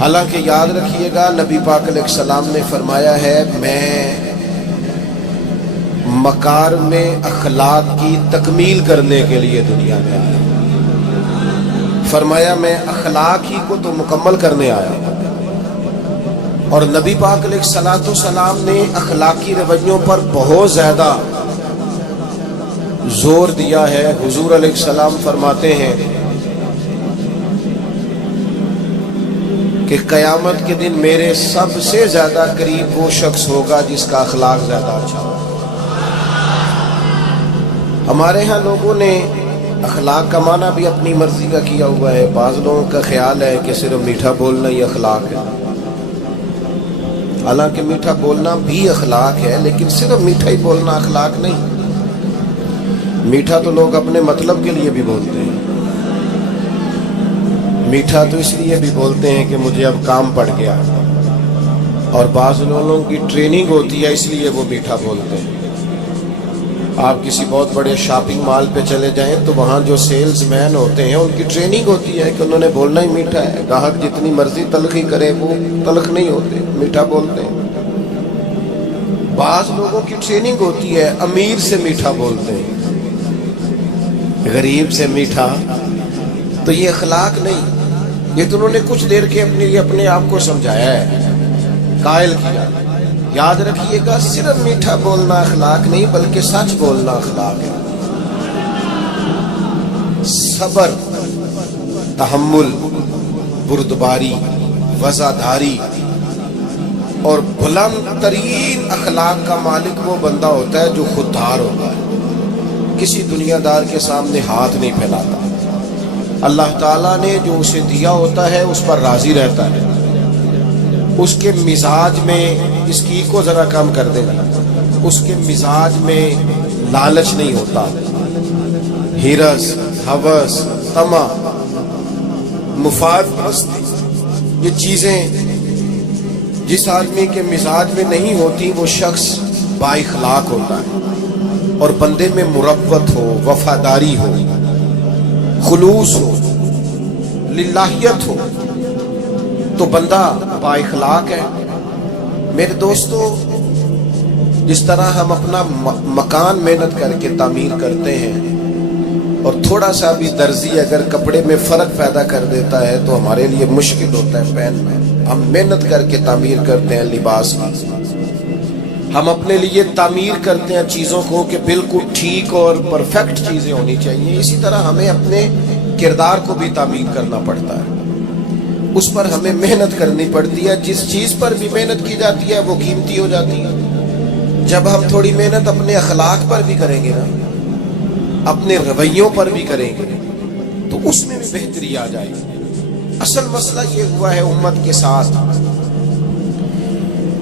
حالانکہ یاد رکھیے گا نبی پاک علیہ السلام نے فرمایا ہے میں مکارم اخلاق کی تکمیل کرنے کے لیے دنیا میں آیا. فرمایا میں اخلاق ہی کو تو مکمل کرنے آیا. اور نبی پاک علیہ السلام نے اخلاقی رویوں پر بہت زیادہ زور دیا ہے. حضور علیہ السلام فرماتے ہیں کہ قیامت کے دن میرے سب سے زیادہ قریب وہ شخص ہوگا جس کا اخلاق زیادہ اچھا ہو. ہمارے ہاں لوگوں نے اخلاق کا معنی بھی اپنی مرضی کا کیا ہوا ہے. بعض لوگوں کا خیال ہے کہ صرف میٹھا بولنا ہی اخلاق ہے. حالانکہ میٹھا بولنا بھی اخلاق ہے، لیکن صرف میٹھا ہی بولنا اخلاق نہیں. میٹھا تو لوگ اپنے مطلب کے لیے بھی بولتے ہیں. میٹھا تو اس لیے بھی بولتے ہیں کہ مجھے اب کام پڑ گیا، اور بعض لوگوں کی ٹریننگ ہوتی ہے اس لیے وہ میٹھا بولتے ہیں. آپ کسی بہت بڑے شاپنگ مال پہ چلے جائیں تو وہاں جو سیلز مین ہوتے ہیں ان کی ٹریننگ ہوتی ہے کہ انہوں نے بولنا ہی میٹھا ہے. گاہک جتنی مرضی تلخی کرے وہ تلخ نہیں ہوتے، میٹھا بولتے ہیں. بعض لوگوں کی ٹریننگ ہوتی ہے امیر سے میٹھا بولتے ہیں، غریب سے میٹھا. تو یہ اخلاق نہیں، یہ تو انہوں نے کچھ دیر کے اپنے لیے اپنے آپ کو سمجھایا ہے، قائل کیا. یاد رکھیے گا صرف میٹھا بولنا اخلاق نہیں بلکہ سچ بولنا اخلاق ہے. صبر، تحمل، بردباری، وفاداری اور بلند ترین اخلاق کا مالک وہ بندہ ہوتا ہے جو خوددار ہوتا ہے، کسی دنیا دار کے سامنے ہاتھ نہیں پھیلاتا. اللہ تعالیٰ نے جو اسے دیا ہوتا ہے اس پر راضی رہتا ہے. اس کے مزاج میں اس کی کو ذرا کم کر دینا، اس کے مزاج میں لالچ نہیں ہوتا. ہرس، ہوس، طمع، مفاد پرستی، یہ چیزیں جس آدمی کے مزاج میں نہیں ہوتی وہ شخص با اخلاق ہوتا ہے. اور بندے میں مروت ہو، وفاداری ہو، خلوص ہو، للہیت ہو تو بندہ با اخلاق ہے. میرے دوستو، جس طرح ہم اپنا مکان محنت کر کے تعمیر کرتے ہیں اور تھوڑا سا بھی درزی اگر کپڑے میں فرق پیدا کر دیتا ہے تو ہمارے لیے مشکل ہوتا ہے پہننا. ہم محنت کر کے تعمیر کرتے ہیں لباس کی، ہم اپنے لیے تعمیر کرتے ہیں چیزوں کو کہ بالکل ٹھیک اور پرفیکٹ چیزیں ہونی چاہیے. اسی طرح ہمیں اپنے کردار کو بھی تعمیر کرنا پڑتا ہے، اس پر ہمیں محنت کرنی پڑتی ہے. جس چیز پر بھی محنت کی جاتی ہے وہ قیمتی ہو جاتی ہے. جب ہم تھوڑی محنت اپنے اخلاق پر بھی کریں گے نا، اپنے رویوں پر بھی کریں گے تو اس میں بھی بہتری آ جائے گی. اصل مسئلہ یہ ہوا ہے امت کے ساتھ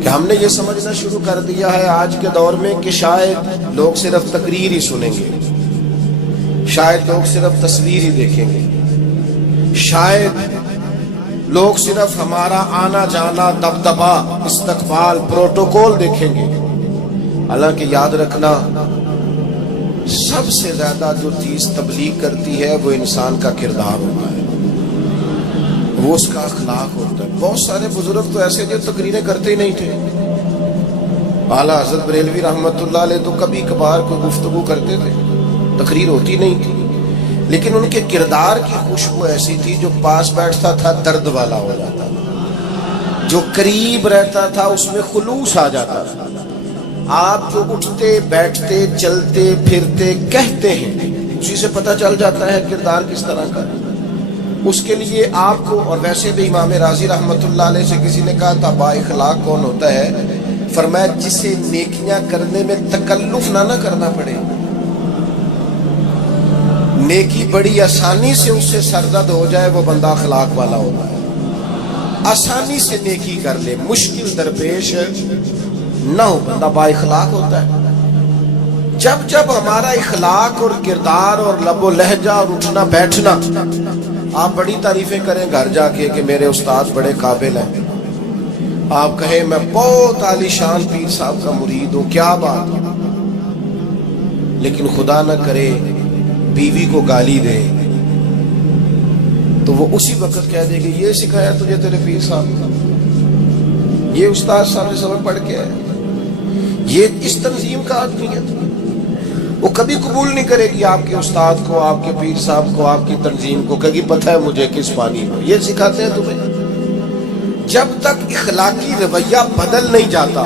کہ ہم نے یہ سمجھنا شروع کر دیا ہے آج کے دور میں کہ شاید لوگ صرف تقریر ہی سنیں گے، شاید لوگ صرف تصویر ہی دیکھیں گے، شاید لوگ صرف ہمارا آنا جانا، دبدبا، استقبال، پروٹوکول دیکھیں گے. حالانکہ یاد رکھنا سب سے زیادہ جو چیز تبلیغ کرتی ہے وہ انسان کا کردار ہوتا ہے، وہ اس کا اخلاق ہوتا ہے. بہت سارے بزرگ تو ایسے جو تقریریں کرتے ہی نہیں تھے. اعلیٰ حضرت بریلوی رحمت اللہ علیہ تو کبھی کبھار کوئی گفتگو کرتے تھے، تقریر ہوتی نہیں تھی، لیکن ان کے کردار کی خوشبو ایسی تھی جو پاس بیٹھتا تھا درد والا ہو جاتا تھا، جو قریب رہتا تھا اس میں خلوص آ جاتا تھا. آپ جو اٹھتے بیٹھتے چلتے پھرتے کہتے ہیں اسی سے پتہ چل جاتا ہے کردار کس طرح کا ہے. اس کے لیے آپ کو، اور ویسے بھی امام راضی رحمت اللہ علیہ سے کسی نے کہا تھا با اخلاق کون ہوتا ہے؟ فرمایا جسے نیکیاں کرنے میں تکلف نہ کرنا پڑے. نیکی بڑی آسانی سے اس سے سرزد ہو جائے وہ بندہ اخلاق والا ہوتا ہے. آسانی سے نیکی کر لے، مشکل درپیش نہ ہو، بندہ با اخلاق ہوتا ہے. جب جب ہمارا اخلاق اور کردار اور لب و لہجہ اور اٹھنا بیٹھنا، آپ بڑی تعریفیں کریں گھر جا کے کہ میرے استاد بڑے قابل ہیں، آپ کہیں میں بہت عالی شان پیر صاحب کا مرید ہوں، کیا بات، لیکن خدا نہ کرے بیوی کو گالی دے، تو وہ اسی وقت کہہ دے گی یہ سکھایا تجھے تیرے پیر صاحب نے، یہ استاد صاحب نے سبق پڑھ کے آیا، یہ اس تنظیم کا آدمی ہے۔ وہ کبھی قبول نہیں کرے گی آپ کے استاد کو، آپ کے پیر صاحب کو، آپ کی تنظیم کو، کہے گی پتہ ہے مجھے کس پانی میں، یہ سکھاتے ہیں تمہیں۔ جب تک اخلاقی رویہ بدل نہیں جاتا،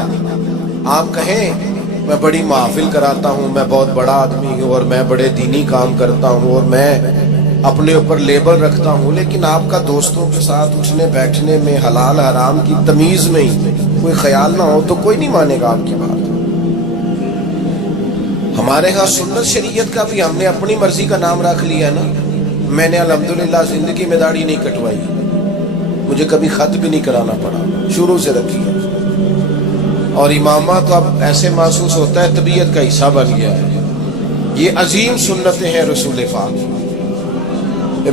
آپ کہیں میں بڑی محافل کراتا ہوں، میں بہت بڑا آدمی ہوں اور میں بڑے دینی کام کرتا ہوں اور میں اپنے اوپر لیبل رکھتا ہوں، لیکن آپ کا دوستوں کے ساتھ اٹھنے بیٹھنے میں حلال حرام کی تمیز میں ہی کوئی خیال نہ ہو تو کوئی نہیں مانے گا آپ کی بات۔ ہمارے ہاں سنت شریعت کا بھی ہم نے اپنی مرضی کا نام رکھ لیا ہے نا۔ میں نے الحمدللہ زندگی میں داڑھی نہیں کٹوائی، مجھے کبھی خط بھی نہیں کرانا پڑا، شروع سے رکھی ہے، اور امامہ تو اب ایسے محسوس ہوتا ہے طبیعت کا حصہ بن گیا ہے۔ یہ عظیم سنتیں ہیں رسول پاک۔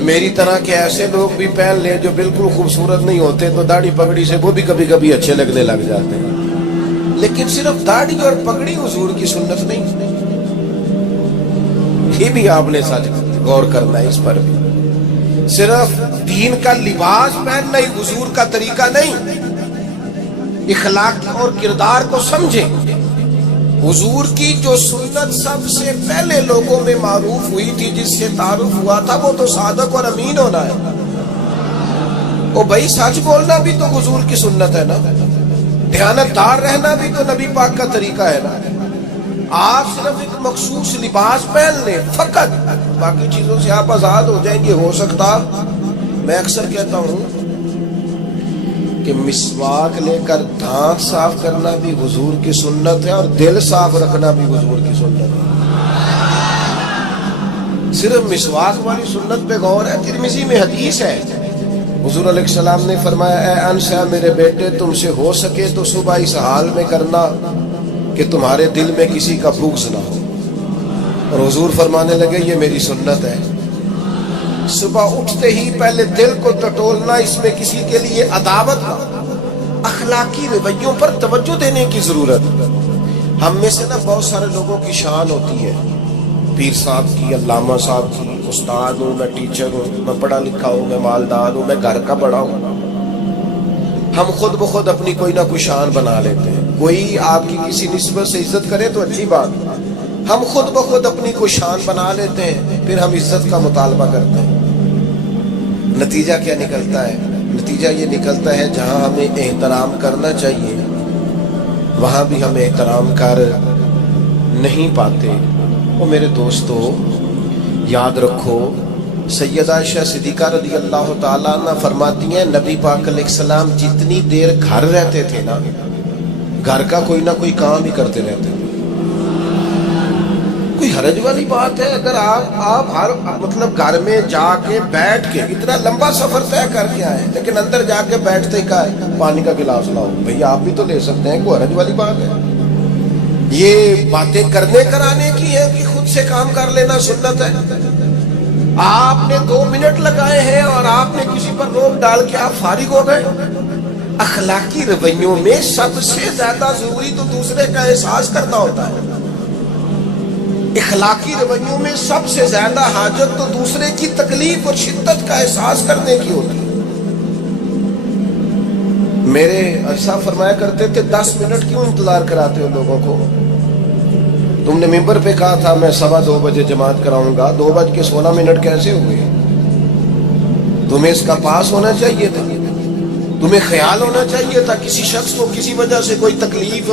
میری طرح کے ایسے لوگ بھی پہن لیں جو بالکل خوبصورت نہیں ہوتے تو داڑھی پگڑی سے وہ بھی کبھی کبھی اچھے لگنے لگ جاتے ہیں، لیکن صرف داڑھی اور پگڑی حضور کی سنت نہیں۔ یہ بھی آپ نے سچ غور کرنا ہے اس پر بھی، صرف دین کا لباس پہننا ہی حضور کا طریقہ نہیں۔ اخلاق اور کردار کو سمجھیں۔ حضور کی جو سنت سب سے پہلے لوگوں میں معروف ہوئی تھی، جس سے تعارف ہوا تھا، وہ تو صادق اور امین ہونا ہے۔ وہ بھائی سچ بولنا بھی تو حضور کی سنت ہے نا، دیانتدار رہنا بھی تو نبی پاک کا طریقہ ہے نا۔ آپ صرف ایک مخصوص لباس پہن لیں فقط، باقی چیزوں سے آپ آزاد ہو جائیں گے۔ ہو سکتا، میں اکثر کہتا ہوں کہ مسواک لے کر دانت صاف کرنا بھی حضور کی سنت ہے، اور دل صاف رکھنا بھی حضور کی سنت ہے۔ صرف مسواک والی سنت پہ غور ہے۔ ترمذی میں حدیث ہے، حضور علیہ السلام نے فرمایا اے انس میرے بیٹے، تم سے ہو سکے تو صبح اس حال میں کرنا کہ تمہارے دل میں کسی کا بغض نہ ہو۔ اور حضور فرمانے لگے یہ میری سنت ہے، صبح اٹھتے ہی پہلے دل کو ٹٹولنا، اس میں کسی کے لیے عداوت نہ۔ اخلاقی رویوں پر توجہ دینے کی ضرورت۔ ہم میں سے نا بہت سارے لوگوں کی شان ہوتی ہے، پیر صاحب کی، علامہ صاحب کی، استاد ہوں، میں ٹیچر ہوں، میں پڑھا لکھا ہوں، میں مالدار ہوں، میں گھر کا بڑا ہوں۔ ہم خود بخود اپنی کوئی نہ کوئی شان بنا لیتے ہیں۔ کوئی آپ کی کسی نسبت سے عزت کرے تو اچھی بات، ہم خود بخود اپنی کوئی شان بنا لیتے ہیں، پھر ہم عزت کا مطالبہ کرتے ہیں۔ نتیجہ کیا نکلتا ہے؟ نتیجہ یہ نکلتا ہے جہاں ہمیں احترام کرنا چاہیے وہاں بھی ہم احترام کر نہیں پاتے۔ وہ میرے دوستو یاد رکھو، سیدہ عائشہ صدیقہ رضی اللہ تعالیٰ عنہ فرماتی ہیں نبی پاک علیہ السلام جتنی دیر گھر رہتے تھے نا، گھر کا کوئی نہ کوئی کام ہی کرتے رہتے تھے۔ کوئی حرج والی بات ہے اگر آپ ہر مطلب گھر میں جا کے بیٹھ کے اتنا لمبا سفر طے کر کے آئے، لیکن اندر جا کے بیٹھتے ہی کہا پانی کا گلاس لاؤ، بھئی آپ بھی تو لے سکتے ہیں، کوئی حرج والی بات ہے؟ یہ باتیں کرنے کرانے کی ہے کہ خود سے کام کر لینا سنت ہے؟ آپ نے 2 منٹ لگائے ہیں اور آپ نے کسی پر روک ڈال کے آپ فارغ ہو گئے۔ اخلاقی رویوں میں سب سے زیادہ ضروری تو دوسرے کا احساس کرنا ہوتا ہے۔ اخلاقی رویوں میں سب سے زیادہ حاجت تو دوسرے کی تکلیف اور شدت کا احساس کرنے کی ہوتی ہے۔ میرے ارشاد فرمایا کرتے تھے 10 منٹ کیوں انتظار کراتے ہو لوگوں کو؟ تم نے ممبر پہ کہا تھا میں 2:15 بجے جماعت کراؤں گا، 2:16 کیسے ہوئے؟ تمہیں اس کا پاس ہونا چاہیے تھا، تمہیں خیال ہونا چاہیے تھا کسی شخص کو کسی وجہ سے کوئی تکلیف،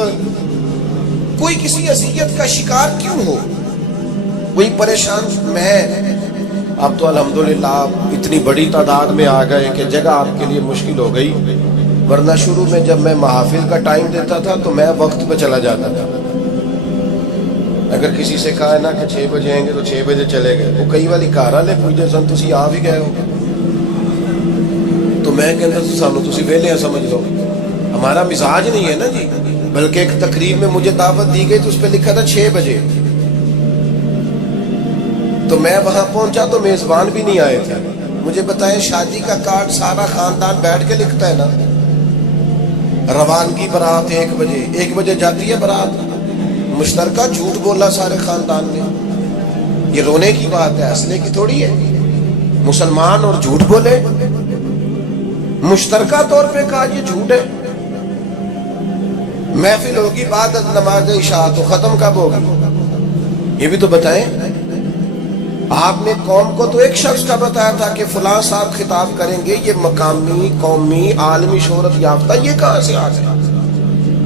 کوئی کسی اذیت کا شکار کیوں ہو، کوئی پریشان۔ میں اب تو الحمدللہ اتنی بڑی تعداد میں آ گئے کہ جگہ آپ کے لیے مشکل ہو گئی، ورنہ شروع میں جب میں محافل کا ٹائم دیتا تھا تو میں وقت پہ چلا جاتا تھا۔ اگر کسی سے کہا ہے نا کہ 6 بجے آئیں گے تو 6 بجے چلے گئے، وہ کئی والی گھر والے پوچھتے سن تسی آ بھی گئے ہو، تو میں کہتا سانو تسی ویلے سمجھ لو، ہمارا مزاج نہیں ہے نا جی۔ بلکہ ایک تقریب میں مجھے دعوت دی گئی تو اس پہ لکھا تھا 6 بجے، تو میں وہاں پہنچا تو میزبان بھی نہیں آئے تھے۔ مجھے بتائیں شادی کا کارڈ سارا خاندان بیٹھ کے لکھتا ہے نا، روانگی برات 1 بجے جاتی ہے برات، مشترکہ جھوٹ بولا سارے خاندان نے، یہ رونے کی بات ہے، ہنسنے کی تھوڑی ہے۔ مسلمان اور جھوٹ بولے، مشترکہ طور پہ کہا یہ جھوٹ ہے۔ محفل ہوگی بعد از نماز عشاء، تو ختم کب ہوگی یہ بھی تو بتائیں۔ آپ نے قوم کو تو ایک شخص کا بتایا تھا کہ فلاں صاحب خطاب کریں گے، یہ مقامی، قومی، عالمی شہرت یافتہ، یہ کہاں سے آ گیا؟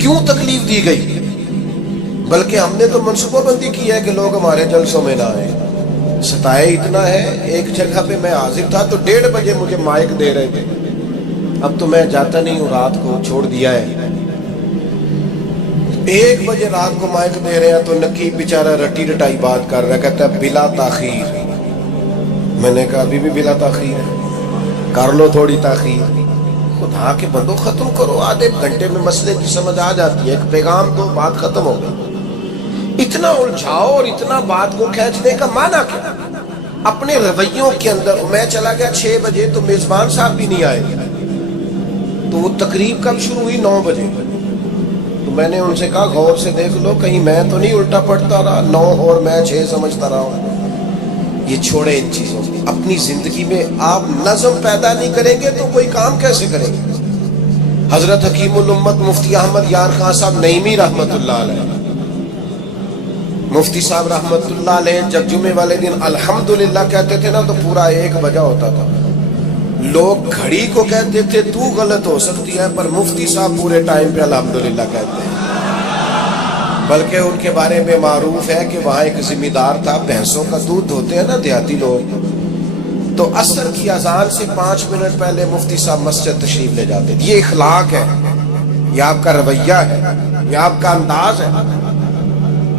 کیوں تکلیف دی گئی؟ بلکہ ہم نے تو منصوبہ بندی کی ہے کہ لوگ ہمارے جلسوں میں نہ آئیں۔ ستائے اتنا ہے، ایک جگہ پہ میں حاضر تھا تو 1:30 بجے مجھے مائک دے رہے تھے، اب تو میں جاتا نہیں ہوں، رات کو چھوڑ دیا ہے۔ 1 بجے رات کو مائک دے رہے ہیں تو نقیب بیچارہ رٹی رٹائی بات کر رہا ہے، کہتا ہے بلا تاخیر۔ میں نے کہا ابھی بھی بلا تاخیر ہے، کر لو تھوڑی تاخیر۔ خدا کے بندو ختم کرو، آدھے گھنٹے میں مسئلے کی سمجھ آ جاتی ہے، ایک پیغام دو، بات ختم ہو گئی۔ اتنا الجھاؤ اور اتنا بات کو کھینچنے کا معنی کیا؟ اپنے رویوں کے اندر۔ میں چلا گیا 6 بجے تو میزبان صاحب بھی نہیں آئے، تو وہ تقریب کب شروع ہوئی؟ 9 بجے۔ تو میں نے ان سے کہا غور سے دیکھ لو کہیں میں تو نہیں الٹا پڑتا رہا، 9 اور میں 6 سمجھتا رہا ہوں۔ یہ چھوڑے ان چیزوں کو۔ اپنی زندگی میں آپ نظم پیدا نہیں کریں گے تو کوئی کام کیسے کریں گے؟ حضرت حکیم الامت مفتی احمد یار خان صاحب نعیمی رحمت اللہ علیہ، مفتی صاحب رحمت اللہ علیہ جب جمعے والے دن الحمدللہ کہتے تھے نا تو پورا 1 بجا ہوتا تھا۔ لوگ گھڑی کو کہتے تھے تو غلط ہو سکتی ہے، پر مفتی صاحب پورے ٹائم پہ الحمدللہ کہتے ہیں۔ بلکہ ان کے بارے میں معروف ہے کہ وہاں ایک ذمہ دار تھا، بھینسوں کا دودھ دھوتے ہیں نا دیہاتی لوگ، تو عصر کی اذان سے 5 منٹ پہلے مفتی صاحب مسجد تشریف لے جاتے تھے۔ یہ اخلاق ہے، یہ آپ کا رویہ ہے، یہ آپ کا انداز ہے۔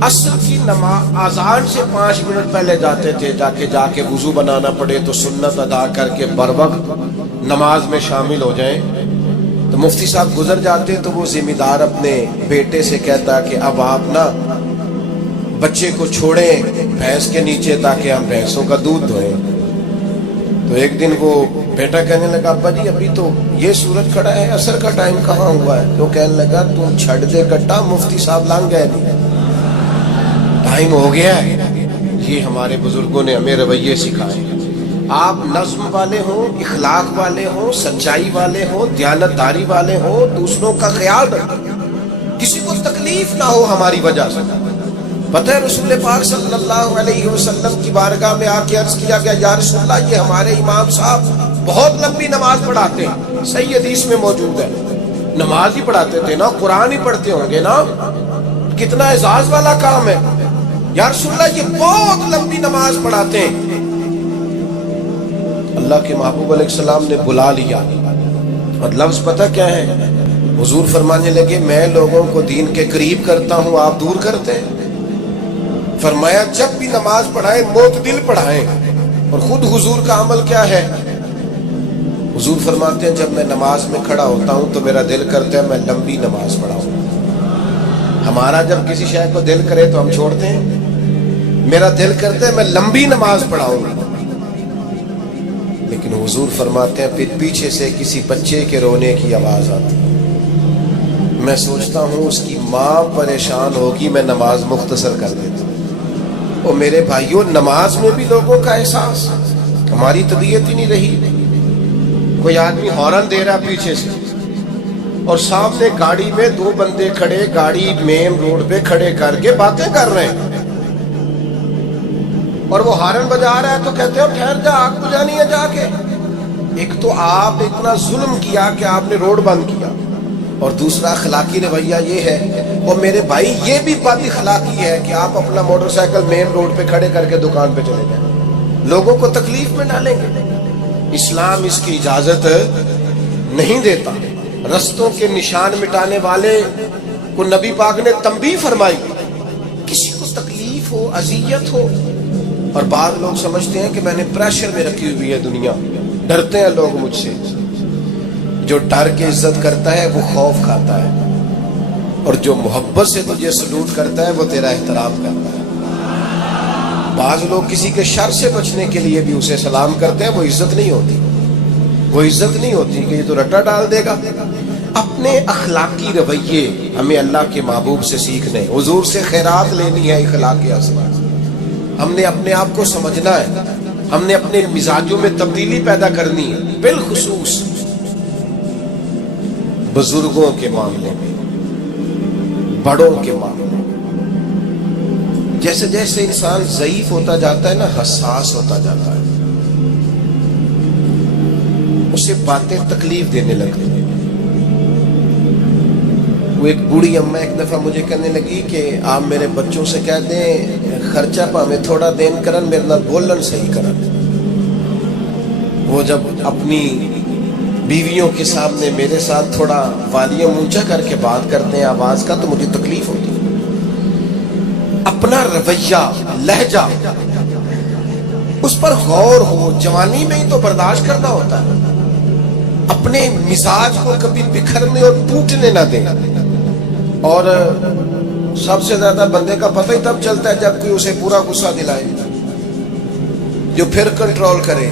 عصر کی نماز اذان سے 5 منٹ پہلے جاتے تھے، جا کے وضو بنانا پڑے تو سنت ادا کر کے بر وقت نماز میں شامل ہو جائیں۔ تو مفتی صاحب گزر جاتے تو وہ ذمہ دار اپنے بیٹے سے کہتا کہ اب آپ نا بچے کو چھوڑیں بھینس کے نیچے تاکہ ہم بھینسوں کا دودھ دھوئیں۔ تو ایک دن وہ بیٹا کہنے لگا ابا جی ابھی تو یہ سورج کھڑا ہے، عصر کا ٹائم کہاں ہوا ہے؟ تو کہنے لگا تم چھڑ دے گٹا، مفتی صاحب لانگ گئے نہیں، ٹائم ہو گیا ہے۔ یہ ہمارے بزرگوں نے ہمیں رویے سکھائے۔ آپ نظم والے ہوں، اخلاق والے ہوں، سچائی والے ہوں، دیانتداری والے ہوں، دوسروں کا خیال رکھیں، کسی کو تکلیف نہ ہو ہماری وجہ سے۔ پتہ ہے رسول پاک صلی اللہ علیہ وسلم کی بارگاہ میں آ کے عرض کیا گیا یا رسول اللہ یہ ہمارے امام صاحب بہت لمبی نماز پڑھاتے ہیں، صحیح حدیث میں موجود ہے، نماز ہی پڑھاتے تھے نا، قرآن ہی پڑھتے ہوں گے نا، کتنا اعزاز والا کام ہے۔ یا رسول اللہ یہ بہت لمبی نماز پڑھاتے ہیں۔ اللہ کے محبوب علیہ السلام نے بلا لیا، اور لفظ پتہ کیا ہے؟ حضور فرمانے لگے میں لوگوں کو دین کے قریب کرتا ہوں، آپ دور کرتے ہیں۔ فرمایا جب بھی نماز پڑھائیں معتدل پڑھائیں۔ اور خود حضور کا عمل کیا ہے؟ حضور فرماتے ہیں جب میں نماز میں کھڑا ہوتا ہوں تو میرا دل کرتا ہے میں لمبی نماز پڑھاؤں۔ ہمارا جب کسی شے کو دل کرے تو ہم چھوڑتے ہیں، میرا دل کرتا ہے میں لمبی نماز پڑھاؤں۔ لیکن حضور فرماتے ہیں پھر پیچھے سے کسی بچے کے رونے کی آواز آتی، میں سوچتا ہوں اس کی ماں پریشان ہوگی، میں نماز مختصر کر دیتا ہوں۔ اور میرے بھائیوں نماز میں بھی لوگوں کا احساس، ہماری طبیعت ہی نہیں رہی۔ کوئی آدمی ہارن دے رہا پیچھے سے اور سامنے گاڑی میں 2 بندے کھڑے، گاڑی مین روڈ پہ کھڑے کر کے باتیں کر رہے ہیں، اور وہ ہارن بجا رہا ہے تو کہتے ہو ٹھہر جا، آگ بجانی ہے جا کے۔ ایک تو آپ اتنا ظلم کیا کہ آپ نے روڈ بند کیا، اور دوسرا اخلاقی رویہ یہ ہے، اور میرے بھائی یہ بھی بد اخلاقی ہے کہ آپ اپنا موٹر سائیکل مین روڈ پہ کھڑے کر کے دکان پہ چلے جائیں، لوگوں کو تکلیف میں ڈالیں گے۔ اسلام اس کی اجازت نہیں دیتا۔ رستوں کے نشان مٹانے والے کو نبی پاک نے تنبیہ فرمائی، کسی کو تکلیف ہو، اذیت ہو، اور بعض لوگ سمجھتے ہیں کہ میں نے پریشر میں رکھی ہوئی ہے دنیا، ڈرتے ہیں لوگ مجھ سے۔ جو ڈر کے عزت کرتا ہے وہ خوف کھاتا ہے، اور جو محبت سے تجھے سلوٹ کرتا ہے وہ تیرا احترام کرتا ہے۔ بعض لوگ کسی کے شر سے بچنے کے لیے بھی اسے سلام کرتے ہیں، وہ عزت نہیں ہوتی، وہ عزت نہیں ہوتی کہ یہ تو رٹا ڈال دے گا۔ اپنے اخلاقی رویے ہمیں اللہ کے محبوب سے سیکھنے، حضور سے خیرات لینی ہے، اخلاق کے اسباب ہم نے اپنے آپ کو سمجھنا ہے۔ ہم نے اپنے مزاجوں میں تبدیلی پیدا کرنی ہے، بالخصوص بزرگوں کے معاملے میں، بڑوں کے معاملے میں۔ جیسے جیسے انسان ضعیف ہوتا جاتا ہے نا، حساس ہوتا جاتا ہے، اسے باتیں تکلیف دینے لگتی ہیں۔ وہ ایک بوڑھی اماں ایک دفعہ مجھے کہنے لگی کہ آپ میرے بچوں سے کہہ دیں خرچہ پامیں تھوڑا دین کرن، میرے نال بولن صحیح کرن۔ وہ جب اپنی بیویوں کے سامنے میرے ساتھ تھوڑا والیوم اونچا کر کے بات کرتے ہیں آواز کا، تو مجھے تکلیف ہوتی ہے۔ اپنا رویہ، لہجہ، اس پر غور ہو، جوانی میں ہی تو برداشت کرنا ہوتا ہے۔ اپنے مزاج کو کبھی بکھرنے اور ٹوٹنے نہ دیں۔ اور سب سے زیادہ بندے کا پتہ ہی تب چلتا ہے جب کوئی اسے پورا غصہ دلائے، جو پھر کنٹرول کرے،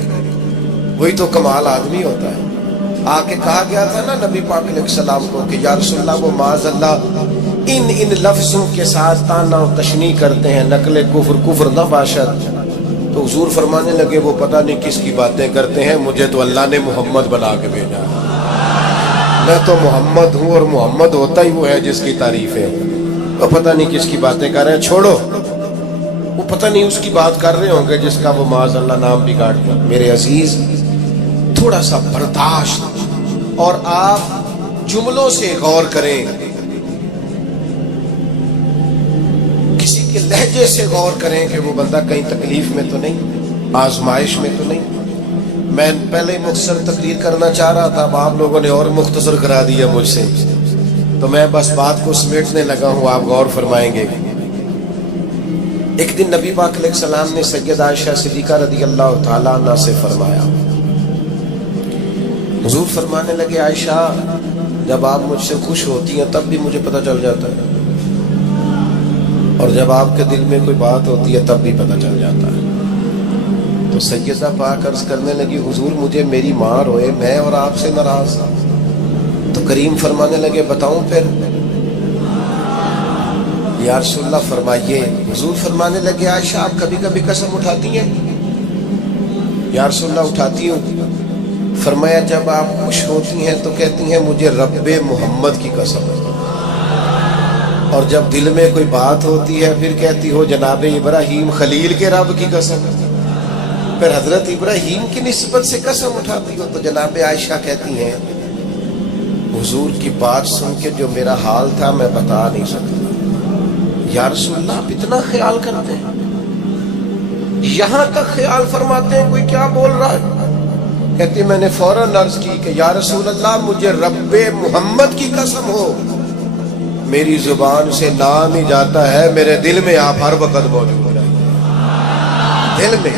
وہی تو کمال آدمی ہوتا ہے۔ آ کے کہا گیا تھا نا نبی پاک علیہ السلام کو کہ یا رسول اللہ وہ معاذ اللہ ان لفظوں کے ساتھ تانا و تشنیع کرتے ہیں، نقل کفر نہ باشد۔ تو حضور فرمانے لگے وہ پتہ نہیں کس کی باتیں کرتے ہیں، مجھے تو اللہ نے محمد بنا کے بھیجا، میں تو محمد ہوں، اور محمد ہوتا ہی وہ ہے جس کی تعریف ہے۔ وہ پتہ نہیں کس کی باتیں کر رہے ہیں، چھوڑو، وہ پتہ نہیں اس کی بات کر رہے ہوں گے جس کا وہ معاذ اللہ نام بگاڑ دیا۔ میرے عزیز، تھوڑا سا برداشت، اور آپ جملوں سے غور کریں، کسی کے لہجے سے غور کریں کہ وہ بندہ کہیں تکلیف میں تو نہیں، آزمائش میں تو نہیں۔ میں پہلے مختصر تقریر کرنا چاہ رہا تھا، اب آپ لوگوں نے اور مختصر کرا دیا مجھ سے، تو میں بس بات کو سمیٹنے لگا ہوں، آپ غور فرمائیں گے۔ ایک دن نبی پاک علیہ السلام نے سید عائشہ صدیقہ رضی اللہ تعالیٰ عنہ سے فرمایا، حضور فرمانے لگے عائشہ جب آپ مجھ سے خوش ہوتی ہیں تب بھی مجھے پتہ چل جاتا ہے، اور جب آپ کے دل میں کوئی بات ہوتی ہے تب بھی پتہ چل جاتا ہے۔ تو سیدہ پاک عرض کرنے لگی حضور مجھے میری ماں روئے، میں اور آپ سے ناراض۔ تو کریم فرمانے لگے بتاؤں پھر؟ یا رسول اللہ فرمائیے۔ حضور فرمانے لگے عائشہ آپ کبھی کبھی قسم اٹھاتی ہیں؟ یا رسول اللہ اٹھاتی ہوں۔ فرمایا جب آپ خوش ہوتی ہیں تو کہتی ہیں مجھے رب محمد کی قسم، اور جب دل میں کوئی بات ہوتی ہے پھر کہتی ہو جناب ابراہیم خلیل کے رب کی قسم، پھر حضرت ابراہیم کی نسبت سے قسم اٹھاتی ہو۔ تو جناب عائشہ کہتی ہیں حضور کی بات سن کے جو میرا حال تھا میں بتا نہیں سکتا۔ یا رسول اللہ آپ اتنا خیال کرتے ہیں، یہاں تک خیال فرماتے ہیں کوئی کیا بول رہا ہے؟ کہتی میں نے فوراً عرض کی کہ یا رسول اللہ مجھے رب محمد کی قسم ہو، میری زبان سے نام ہی جاتا ہے، میرے دل میں آپ ہر وقت موجود ہیں۔ دل میں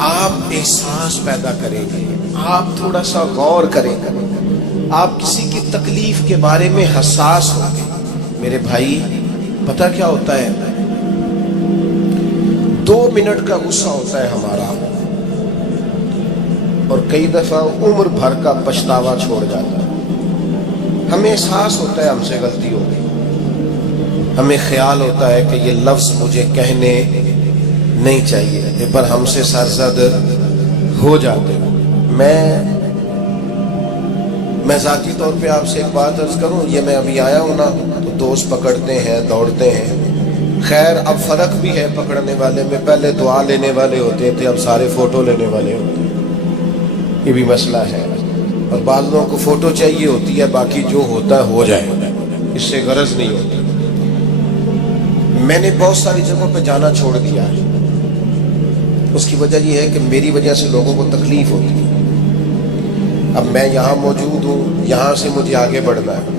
آپ احساس پیدا کریں گے، آپ تھوڑا سا غور کریں گے، آپ کسی کی تکلیف کے بارے میں حساس ہوں گے۔ میرے بھائی پتہ کیا ہوتا ہے، 2 منٹ کا غصہ ہوتا ہے ہمارا، اور کئی دفعہ عمر بھر کا پچھتاوا چھوڑ جاتا ہے۔ ہمیں احساس ہوتا ہے ہم سے غلطی ہو گئی، ہمیں خیال ہوتا ہے کہ یہ لفظ مجھے کہنے نہیں چاہیے، پر ہم سے سرزد ہو جاتے ہیں۔ میں ذاتی طور پہ آپ سے ایک بات عرض کروں، یہ میں ابھی آیا ہوں نا تو دوست پکڑتے ہیں دوڑتے ہیں، خیر اب فرق بھی ہے پکڑنے والے میں، پہلے دعا لینے والے ہوتے تھے اب سارے فوٹو لینے والے ہوتے ہیں، یہ بھی مسئلہ ہے۔ اور بعض لوگوں کو فوٹو چاہیے ہوتی ہے، باقی جو ہوتا ہے ہو جائے، اس سے غرض نہیں ہوتی۔ میں نے بہت ساری جگہوں پہ جانا چھوڑ دیا ہے، اس کی وجہ یہ ہے کہ میری وجہ سے لوگوں کو تکلیف ہوتی ہے۔ اب میں یہاں موجود ہوں، یہاں سے مجھے آگے بڑھنا ہے،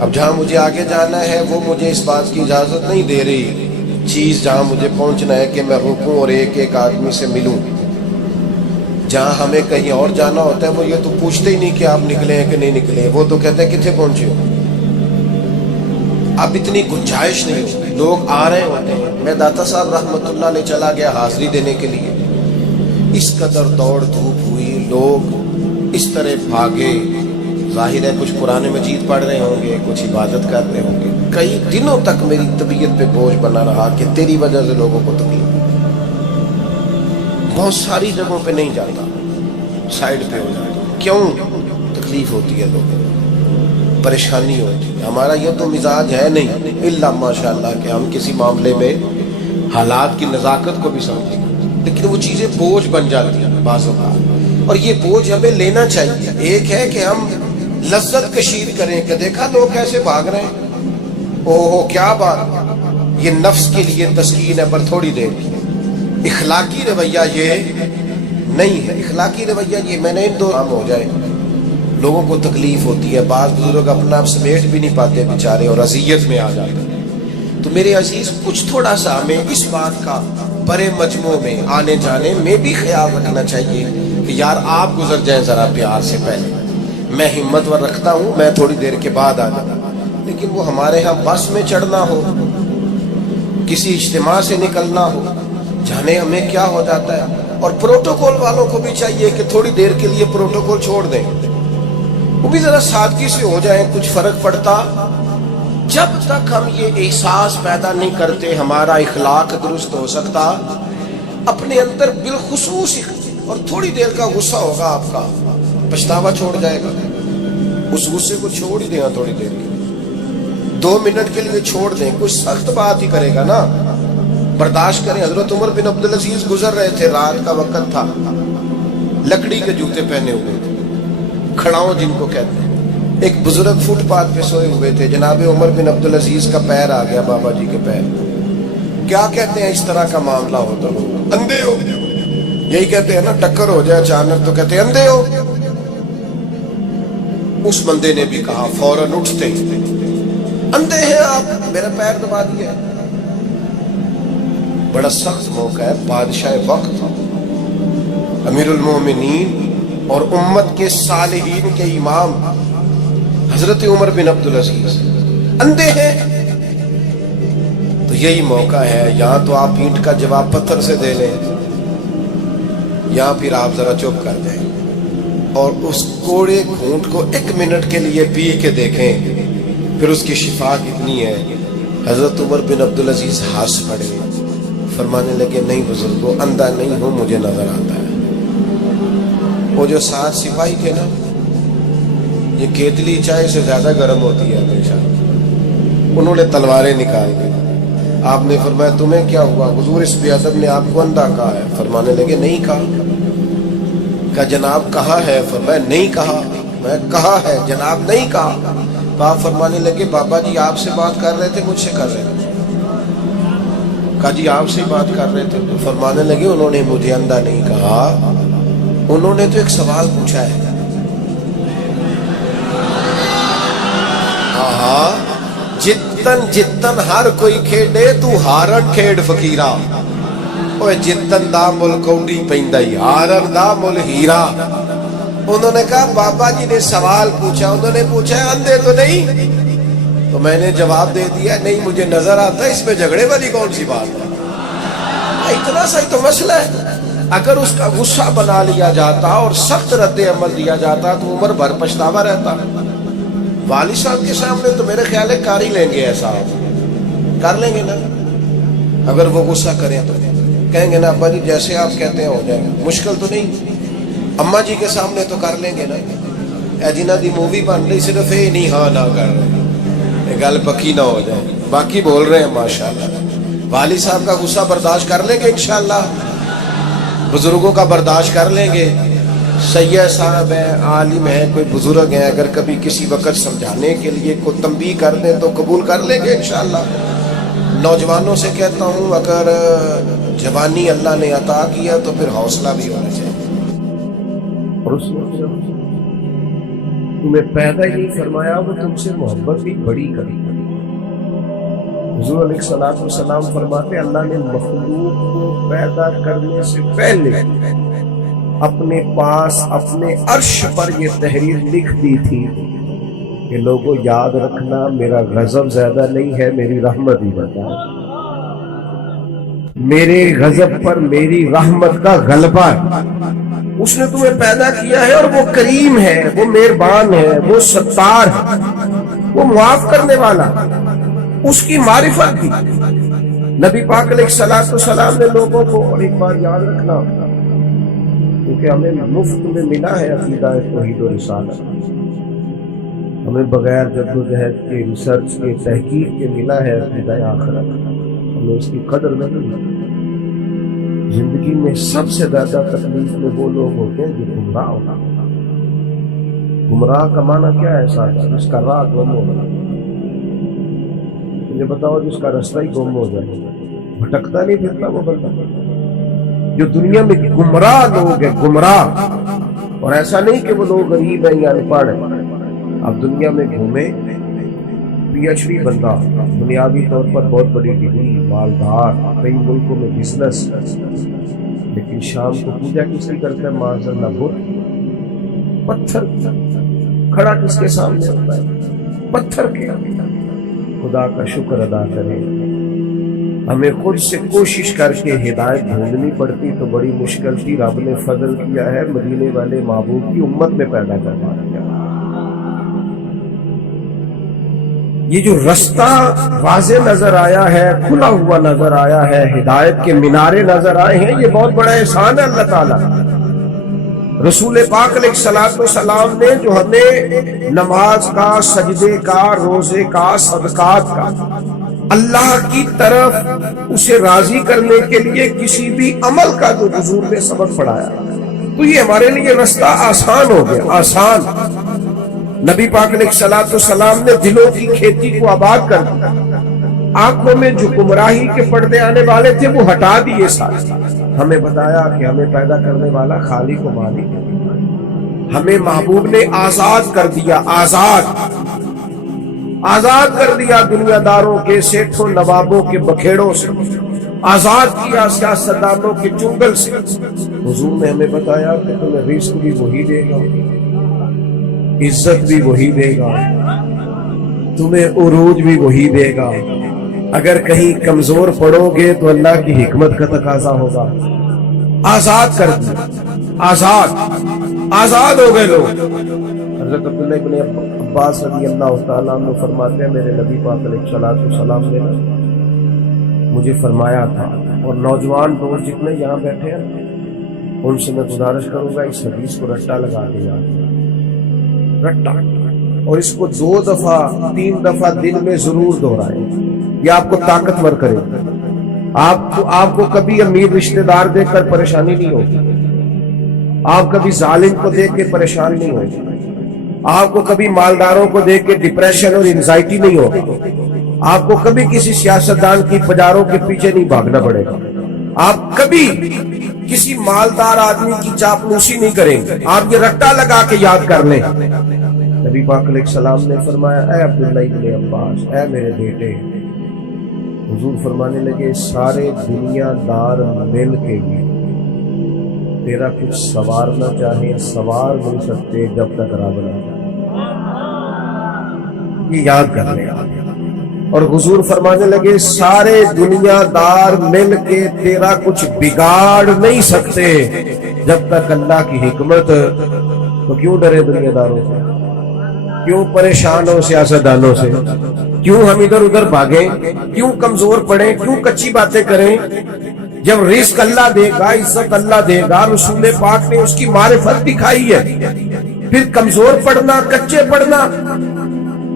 اب جہاں مجھے آگے جانا ہے وہ مجھے اس بات کی اجازت نہیں دے رہی چیز جہاں مجھے پہنچنا ہے کہ میں رکوں اور ایک ایک آدمی سے ملوں۔ جہاں ہمیں کہیں اور جانا ہوتا ہے وہ یہ تو پوچھتے ہی نہیں کہ آپ نکلے ہیں کہ نہیں نکلے، وہ تو کہتے ہیں کتنے پہنچے ہو۔ اب اتنی گنجائش نہیں ہوتی، لوگ آ رہے ہوتے ہیں۔ میں داتا صاحب رحمۃ اللہ علیہ چلا گیا حاضری دینے کے لیے، اس قدر دوڑ دھوپ ہوئی، لوگ اس طرح بھاگے، ظاہر ہے کچھ قرآن مجید پڑھ رہے ہوں گے، کچھ عبادت کر رہے ہوں گے۔ کئی دنوں تک میری طبیعت پہ بوجھ بنا رہا کہ تیری وجہ سے لوگوں کو تکلیف۔ بہت ساری جگہوں پہ نہیں جاتا، سائڈ پہ ہو جاتا. کیوں؟ تکلیف ہوتی ہے، لوگوں کو پریشانی ہوتی ہے. ہمارا یہ تو مزاج ہے نہیں الا ماشاءاللہ کہ ہم کسی معاملے میں حالات کی نزاکت کو بھی سمجھیں، لیکن وہ چیزیں بوجھ بن جاتی ہیں بعض اوقات، اور یہ بوجھ ہمیں لینا چاہیے. ایک ہے کہ ہم لذت کشید کریں کہ دیکھا لوگ کیسے بھاگ رہے ہیں، اوہ کیا بات. یہ نفس کے لیے تسکین ہے پر تھوڑی دیر کی. اخلاقی رویہ یہ نہیں ہے. اخلاقی رویہ یہ میں نے ان دو کام ہو جائے، لوگوں کو تکلیف ہوتی ہے، بعض بزرگ اپنا آپ سمیٹ بھی نہیں پاتے بیچارے اور اذیت میں آ جاتے ہیں. تو میرے عزیز کچھ تھوڑا سا ہمیں اس بات کا بڑے مجموع میں آنے جانے میں بھی خیال رکھنا چاہیے کہ یار آپ گزر جائیں ذرا پیار سے پہلے. میں ہمت ور رکھتا ہوں میں تھوڑی دیر کے بعد آ جاتا، لیکن وہ ہمارے ہاں بس میں چڑھنا ہو، کسی اجتماع سے نکلنا ہو، جانے ہمیں کیا ہو جاتا ہے. اور پروٹوکول والوں کو بھی چاہیے کہ تھوڑی دیر کے لیے پروٹوکول چھوڑ دیں، وہ بھی ذرا سادگی سے ہو جائیں. کچھ فرق پڑتا؟ جب تک ہم یہ احساس پیدا نہیں کرتے ہمارا اخلاق درست ہو سکتا. اپنے اندر بالخصوص اور تھوڑی دیر کا غصہ ہوگا آپ کا، پچھتاوا چھوڑ جائے گا. اس غصے کو چھوڑ ہی دیں، تھوڑی دیر کے 2 منٹ کے لیے چھوڑ دیں. کچھ سخت بات ہی کرے گا نا، برداشت کریں. حضرت عمر بن عبدالعزیز گزر رہے تھے، رات کا وقت تھا، لکڑی کے جوتے پہنے ہوئے تھے، کھڑاؤں جن کو کہتے ہیں. ایک بزرگ فٹ پاتھ پہ سوئے ہوئے تھے، جناب عمر بن عبدالعزیز کا پیر آ گیا بابا جی کے پیر. کیا کہتے ہیں اس طرح کا معاملہ ہوتا ہو؟ اندھے ہو، یہی کہتے ہیں نا. ٹکر ہو جائے اچانک تو کہتے ہیں اندھے ہو. اس بندے نے بھی کہا فوراً اٹھتے، اندھے ہیں آپ، میرا پیر دبا دیا. بڑا سخت موقع ہے. بادشاہ وقت امیر المومنین اور امت کے صالحین کے امام حضرت عمر بن عبدالعزیز اندھے ہیں. تو یہی موقع ہے، یہاں تو آپ اینٹ کا جواب پتھر سے دے لیں، یا پھر آپ ذرا چپ کر دیں اور اس کوڑے گھونٹ کو 1 منٹ کے لیے پی کے دیکھیں، پھر اس کی شفا کتنی ہے. حضرت عمر بن عبدالعزیز ہنس پڑے، فرمانے لگے نہیں بزرگوں، اندھا نہیں ہوں، مجھے نظر آتا ہے. وہ جو 7 سپاہی تھے نا، یہ کیتلی چائے سے زیادہ گرم ہوتی ہے ہمیشہ. انہوں نے تلواریں نکال دی. آپ نے فرمایا تمہیں کیا ہوا؟ حضور اس بے ادب نے آپ کو اندھا کہا ہے. فرمانے لگے نہیں کہا. کہا جناب کہا ہے؟ فرمایا نہیں کہا. میں کہا ہے جناب نہیں کہا. تو آپ فرمانے لگے بابا جی آپ سے بات کر رہے تھے مجھ سے کر رہے تھے؟ کہا جی آپ سے بات کر رہے تھے. تو فرمانے لگے انہوں نے مجھے اندھا نہیں کہا، انہوں نے تو ایک سوال پوچھا ہے. جتن جتن ہر کوئی کھیڈے تو ہارن کھیڈ فقیرا. اوے جتن دا مل کوڈی پیندا ہی، ہارن دا مل ہیرا. انہوں نے کہا بابا جی نے سوال پوچھا، انہوں نے پوچھا اندھے تو نہیں؟ تو میں نے جواب دے دیا نہیں مجھے نظر آتا ہے. اس میں جھگڑے والی کون سی بات ہے؟ اتنا سا ہی تو مسئلہ ہے. اگر اس کا غصہ بنا لیا جاتا اور سخت رد عمل دیا جاتا تو عمر بھر پچھتاوا رہتا. والد صاحب کے سامنے تو میرے خیال ہے کر ہی لیں گے، ایسا کر لیں گے نا. اگر وہ غصہ کریں تو کہیں گے نا ابا جی جیسے آپ کہتے ہیں ہو جائے گا، مشکل تو نہیں. اماں جی کے سامنے تو کر لیں گے نا. اے جنہ دی مووی بن رہی صرف یہ نہیں ہاں نہ کر رہے، یہ گل پکی نہ ہو جائے. باقی بول رہے ہیں ماشاءاللہ. والد صاحب کا غصہ برداشت کر لیں گے انشاءاللہ، بزرگوں کا برداشت کر لیں گے. سید صاحب ہیں، عالم ہیں، کوئی بزرگ ہیں، اگر کبھی کسی وقت سمجھانے کے لیے کوئی تنبیہ کر دیں تو قبول کر لیں گے انشاءاللہ. نوجوانوں سے کہتا ہوں اگر جوانی اللہ نے عطا کیا تو پھر حوصلہ بھی ہونا چاہیے. اور اس نے تمہیں پیدا ہی فرمایا وہ تم سے محبت بھی بڑی کری. حضور علیہ الصلوۃ والسلام فرماتے اللہ نے مخلوق کو پیدا کرنے سے پہلے اپنے پاس اپنے عرش پر یہ تحریر لکھ دی تھی کہ لوگوں یاد رکھنا میرا غضب زیادہ نہیں ہے، میری رحمت ہی زیادہ ہے. میرے غضب پر میری رحمت کا غلبہ ہے. اس نے تمہیں پیدا کیا ہے اور وہ کریم ہے، وہ مہربان ہے، وہ ستار ہے، وہ معاف کرنے والا. اس کی معرفت بھی نبی پاک علیہ الصلوۃ والسلام نے لوگوں کو، اور ایک بار یاد رکھنا کیونکہ ہمیں مفت میں ملا ہے عقیدہ توحید و رسالت، ہمیں بغیر جد و جہد کے، ریسرچ کے، تحقیق کے ملا ہے عقیدہ آخرت، ہمیں اس کی قدر نہیں۔ زندگی میں سب سے زیادہ تکلیف میں وہ لوگ ہوتے ہیں جو گمراہ ہوتا ہے۔ گمراہ کا معنی کیا ہے صاحب؟ جس کا راہ گم ہو جائے۔ مجھے بتاؤ، جس کا رستہ ہی گم ہو جائے، بھٹکتا نہیں پھرتا وہ بندہ۔ جو دنیا میں گمراہ لوگ ہیں، گمراہ، اور ایسا نہیں کہ وہ لوگ غریب ہیں یا ان پڑھ ہیں، اب دنیا میں گھومے، پی ایچ ڈی بندہ، بنیادی طور پر بہت بڑی ڈگری، مالدار، کئی ملکوں میں بزنس، لیکن شام کو پوجا کس کی کرتا ہے؟ معاذ اللہ بت، پتھر کھڑا کس کے سامنے ہوتا ہے؟ پتھر کے۔ خدا کا شکر ادا کریں، ہمیں خود سے کوشش کر کے ہدایت ڈھونڈنی پڑتی تو بڑی مشکل تھی۔ رب نے فضل کیا ہے، مدینے والے محبوب کی امت میں پیدا کروا دیا۔ یہ جو رستہ واضح نظر آیا ہے، کھلا ہوا نظر آیا ہے، ہدایت کے مینارے نظر آئے ہیں، یہ بہت بڑا احسان ہے اللہ تعالیٰ۔ رسول پاک علیہ الصلوۃ والسلام نے جو ہمیں نماز کا، سجدے کا، روزے کا، صدقات کا، اللہ کی طرف اسے راضی کرنے کے لیے کسی بھی عمل کا جو حضور نے سبق پڑھایا، تو یہ ہمارے لیے رستہ آسان ہو گیا، آسان۔ نبی پاک علیہ الصلوۃ والسلام نے دلوں کی کھیتی کو آباد کر دیا، آنکھوں میں جو گمراہی کے پردے آنے والے تھے وہ ہٹا دیے سارے۔ ہمیں بتایا کہ ہمیں پیدا کرنے والا خالق و مالک ہے، ہمیں محبوب نے آزاد کر دیا، آزاد کر دیا دنیا داروں کے، سیٹھوں نوابوں کے بکھیڑوں سے، آزاد کیا سیاستدانوں کے چنگل سے۔ حضور نے ہمیں بتایا کہ تمہیں رزق بھی وہی دے گا، عزت بھی وہی دے گا، تمہیں عروج بھی وہی دے گا۔ اگر کہیں کمزور پڑو گے تو اللہ کی حکمت کا تقاضا ہوگا۔ آزاد کر دیا، آزاد ہو گئے لوگ۔ حضرت عبداللہ ابن عباس رضی اللہ تعالیٰ عنہ فرماتے ہیں، میرے نبی پاک علیہ الصلوۃ والسلام نے مجھے فرمایا تھا، اور نوجوان لوگ جتنے یہاں بیٹھے ہیں ان سے میں گزارش کروں گا اس حدیث کو رٹا لگا کے یاد رٹا، اور اس کو 2 دفعہ 3 دفعہ دن میں ضرور دہرائیں، یہ آپ کو طاقتور کرے۔ آپ کو کبھی امیر رشتہ دار دیکھ کر پریشانی نہیں ہوگی، آپ کبھی ظالم کو دیکھ کے پریشان نہیں ہوگی، آپ کو کبھی مالداروں کو دیکھ کے ڈپریشن اور انزائٹی نہیں ہوگی، آپ کو کبھی کسی سیاستدان کی پجاروں کے پیچھے نہیں بھاگنا پڑے گا، آپ کبھی کسی مالدار آدمی کی چاپلوسی نہیں کریں گے۔ آپ یہ رٹا لگا کے یاد کر لیں۔ نبی پاک علیہ السلام نے فرمایا، اے عبداللہ ابن عباس، اے میرے بیٹے، حضور فرمانے لگے سارے دنیا دار مل کے بھی تیرا کچھ سوارنا چاہے سوار نہیں سکتے جب تک رب نہ چاہے۔ یہ یاد کر لیں۔ اور حضور فرمانے لگے سارے دنیا دار مل کے تیرا کچھ بگاڑ نہیں سکتے جب تک اللہ کی حکمت۔ تو کیوں ڈرے دنیا داروں سے؟ کیوں پریشان ہو سیاستدانوں سے؟ کیوں ہم ادھر ادھر بھاگیں؟ کیوں کمزور پڑیں؟ کیوں کچی باتیں کریں؟ جب رزق اللہ دے گا، عزت اللہ دے گا، رسول پاک نے اس کی معرفت دکھائی ہے، پھر کمزور پڑنا، کچے پڑنا؟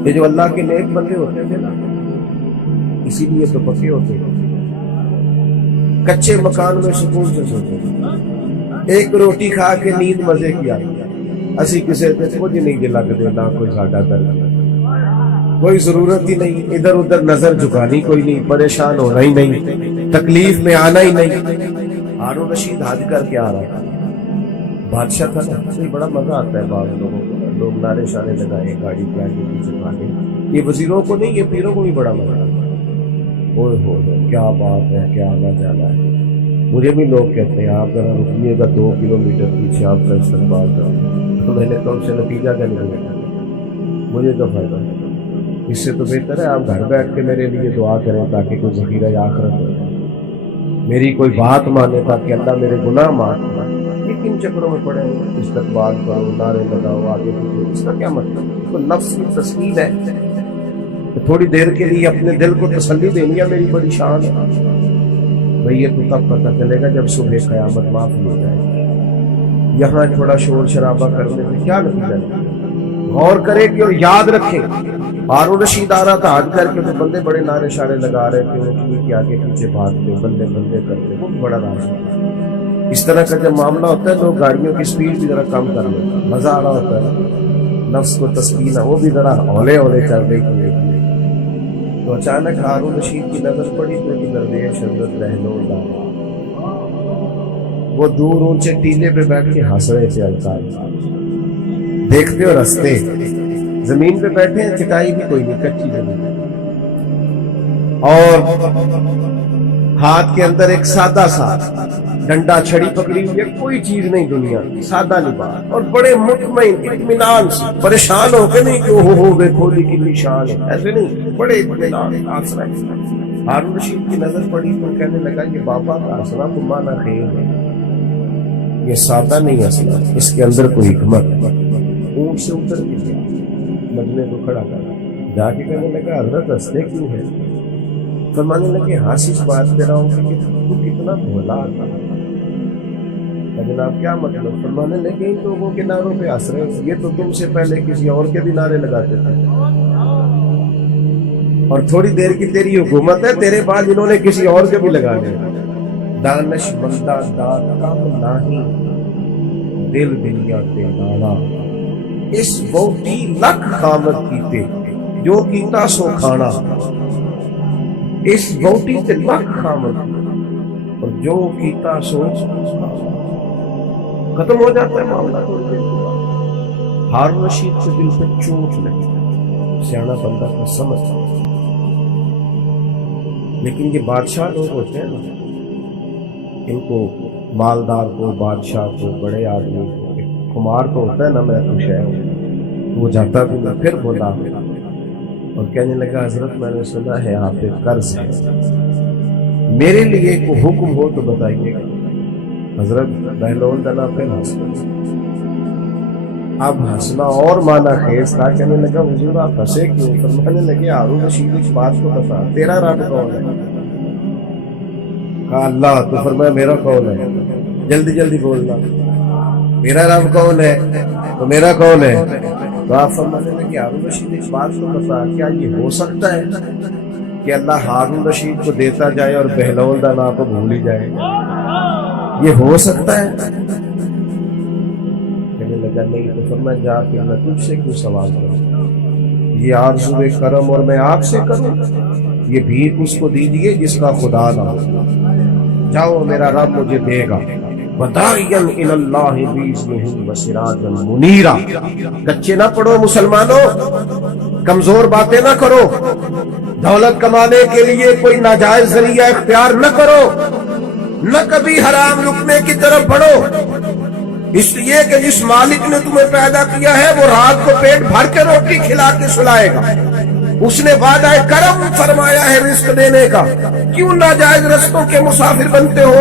یہ جو اللہ کے نیک بندے ہوتے تھے نا، اسی لیے تو پکے ہوتے ہیں، کچے مکان میں سکون سے سوتے ہیں، ایک روٹی کھا کے نیند مزے کی آئی، اسی کسی سے کچھ نہیں لگ دینا، کوئی ساڈا درد، کوئی ضرورت ہی نہیں، ادھر ادھر نظر جھکانی کوئی نہیں، پریشان ہونا ہی نہیں، تکلیف میں آنا ہی نہیں۔ ہارون رشید حج کر کے آ رہا تھا، بادشاہ تھا نا، بڑا مزہ آتا ہے بعض لوگوں کو، لوگ نعرے شارے لگائے، گاڑی پہ آگے پیچھے بھاگے، یہ وزیروں کو نہیں، یہ پیروں کو بھی بڑا مزہ آتا ہے۔ اوہ ہو کیا بات ہے، کیا آنا جانا ہے۔ مجھے بھی لوگ کہتے ہیں آپ ذرا رکیے گا 2 کلومیٹر پیچھے آپ کا استقبال کریں، تو میں نے تو ان سے نتیجہ کیا نکلے، مجھے تو فائدہ ہے، اس سے تو بہتر ہے آپ گھر بیٹھ کے میرے لیے دعا کریں تاکہ کوئی ذخیرہ آخرت ہو، میری کوئی بات مانے تاکہ اللہ میرے گناہ معاف کرے۔ یہ کن چکروں میں پڑے ہیں؟ استقبال کرو، نعرے لگاؤ، آگے پیچھے، اس کا کیا مطلب؟ تو نفس کی تسکین ہے، تھوڑی دیر کے لیے اپنے دل کو تسلی دینی ہے، میری بڑی شان ہے بھئی، یہ تو تب پتہ چلے گا جب صبح قیامت معافی ہو جائے گی۔ یہاں تھوڑا شور شرابہ کرنے سے کیا نتیجہ ہے؟ غور کرے کہ اور یاد رکھے ہارون رشید آ رہا تھا ہاتھ کر کے تو بندے بڑے نعرے شارے لگا رہے تھے، وہ کے آگے پیچھے بھاگتے بندے بندے کرتے، وہ بڑا راز ہے۔ اس طرح کا جب معاملہ ہوتا ہے لوگ گاڑیوں کی سپیڈ بھی ذرا کم کر لیتے ہیں، مزہ آ رہا ہوتا ہے، نفس کو تسکین ہے، وہ بھی ذرا ہولے ہولے چل رہی تھی۔ تو اچانک ہارون رشید کی نظر پڑی تو ایک درویش حضرت بہلول دانا، وہ دور اونچے ٹیلے پہ بیٹھ کے ہنس رہے تھے، الطاف دیکھتے اور ہنستے، زمین پہ بیٹھے ہیں، چٹائی بھی کوئی نہیں، کچی زمین، اور ہاتھ کے اندر ایک سادہ سا ڈنڈا چھڑی پکڑی ہوئی ہے، کوئی چیز نہیں دنیا کی، سادہ لباس، اور بڑے مطمئن اطمینان سے، پریشان ہو کے نہیں کہ ہو دیکھو دی کتنی شان ہے، ایسے نہیں، بڑے اطمینان آسرا۔ ہارون رشید کی نظر پڑی تو کہنے لگا یہ بابا کا ہنسنا تو مانا خیر ہے، یہ سادہ نہیں ہنسنا، اس کے اندر کوئی حکمت ہے۔ اونٹ سے اتر کے گیا، لگنے کو کھڑا کر جا کے کہنے لگا حضرت ہنستے کیوں ہے؟ فرمانے لگے ہنس اس بات پہ رہا ہوں کہ تو کتنا بھولا تھا۔ جناب کیا مطلب؟ فرمانے لگے ان لوگوں کے نعروں پہ ہنس رہے ہیں، یہ تو تم سے پہلے کسی اور کے بھی نعرے لگاتے تھے، اور تھوڑی دیر کی تیری حکومت ہے، تیرے بعد انہوں نے کسی اور کے بھی لگانے۔ دانش مندہ داد کم نہیں دل دنیا تے لالا، اس بوٹی لکھ خامد کیتے جو کیتا سو کھانا، اس بوٹی تے لکھ خامد اور جو کیتا سو ختم ہو جاتا ہے معاملہ۔ ہارون رشید کے دل پہ چوٹ لگی، سیانا بندہ کا سمجھ، لیکن یہ بادشاہ لوگ ہوتے ہیں نا، ان کو مالدار کو، بادشاہ کو، بڑے آدمی کو، کمار کو ہوتا ہے نا میں خوش ہے، وہ جاتا بھی نہ، پھر بولا اور کہنے لگا حضرت میں نے سنا ہے آپ پہ قرض ہے، میرے لیے کوئی حکم ہو تو بتائیے گا۔ حضرت بہلول دنا پہ ہنس، اب ہنسنا اور مانا خیز تھا، کہنے لگا حضور آپ ہنسے کیوں؟ فرمانے لگے ہارون رشید اس بات کو بتا تیرا رب کون ہے؟ کہا اللہ، تو فرمایا میرا کون ہے؟ جلدی جلدی بولنا، میرا رب کون ہے؟ تو میرا کون ہے؟ تو آپ فرمانے لگے ہارون رشید اس بات کو بتا کیا یہ ہو سکتا ہے کہ اللہ ہارون رشید کو دیتا جائے اور بہلول دا نام کو بھول ہی جائے؟ یہ ہو سکتا ہے؟ کہنے لگا نہیں۔ تو فرمایا جا کے میں تجھ سے کیوں سوال کروں، یہ آرزو کرم اور میں آپ سے کروں؟ یہ بھیک اس کو دیجیے جس کا خدا نہ ہو، جاؤ میرا رب مجھے دے گا۔ وَدَاعِيًا إِلَى اللَّهِ بِإِذْنِهِ وَسِرَاجًا مُنِيرًا۔ کچے نہ پڑھو مسلمانوں، کمزور باتیں نہ کرو، دولت کمانے کے لیے کوئی ناجائز ذریعہ اختیار نہ کرو، نہ کبھی حرام لقمے کی طرف بڑھو، اس لیے کہ جس مالک نے تمہیں پیدا کیا ہے وہ رات کو پیٹ بھر کے روٹی کھلا کے سلائے گا، اس نے وعدہ کرم فرمایا ہے رزق دینے کا، کیوں ناجائز رستوں کے مسافر بنتے ہو؟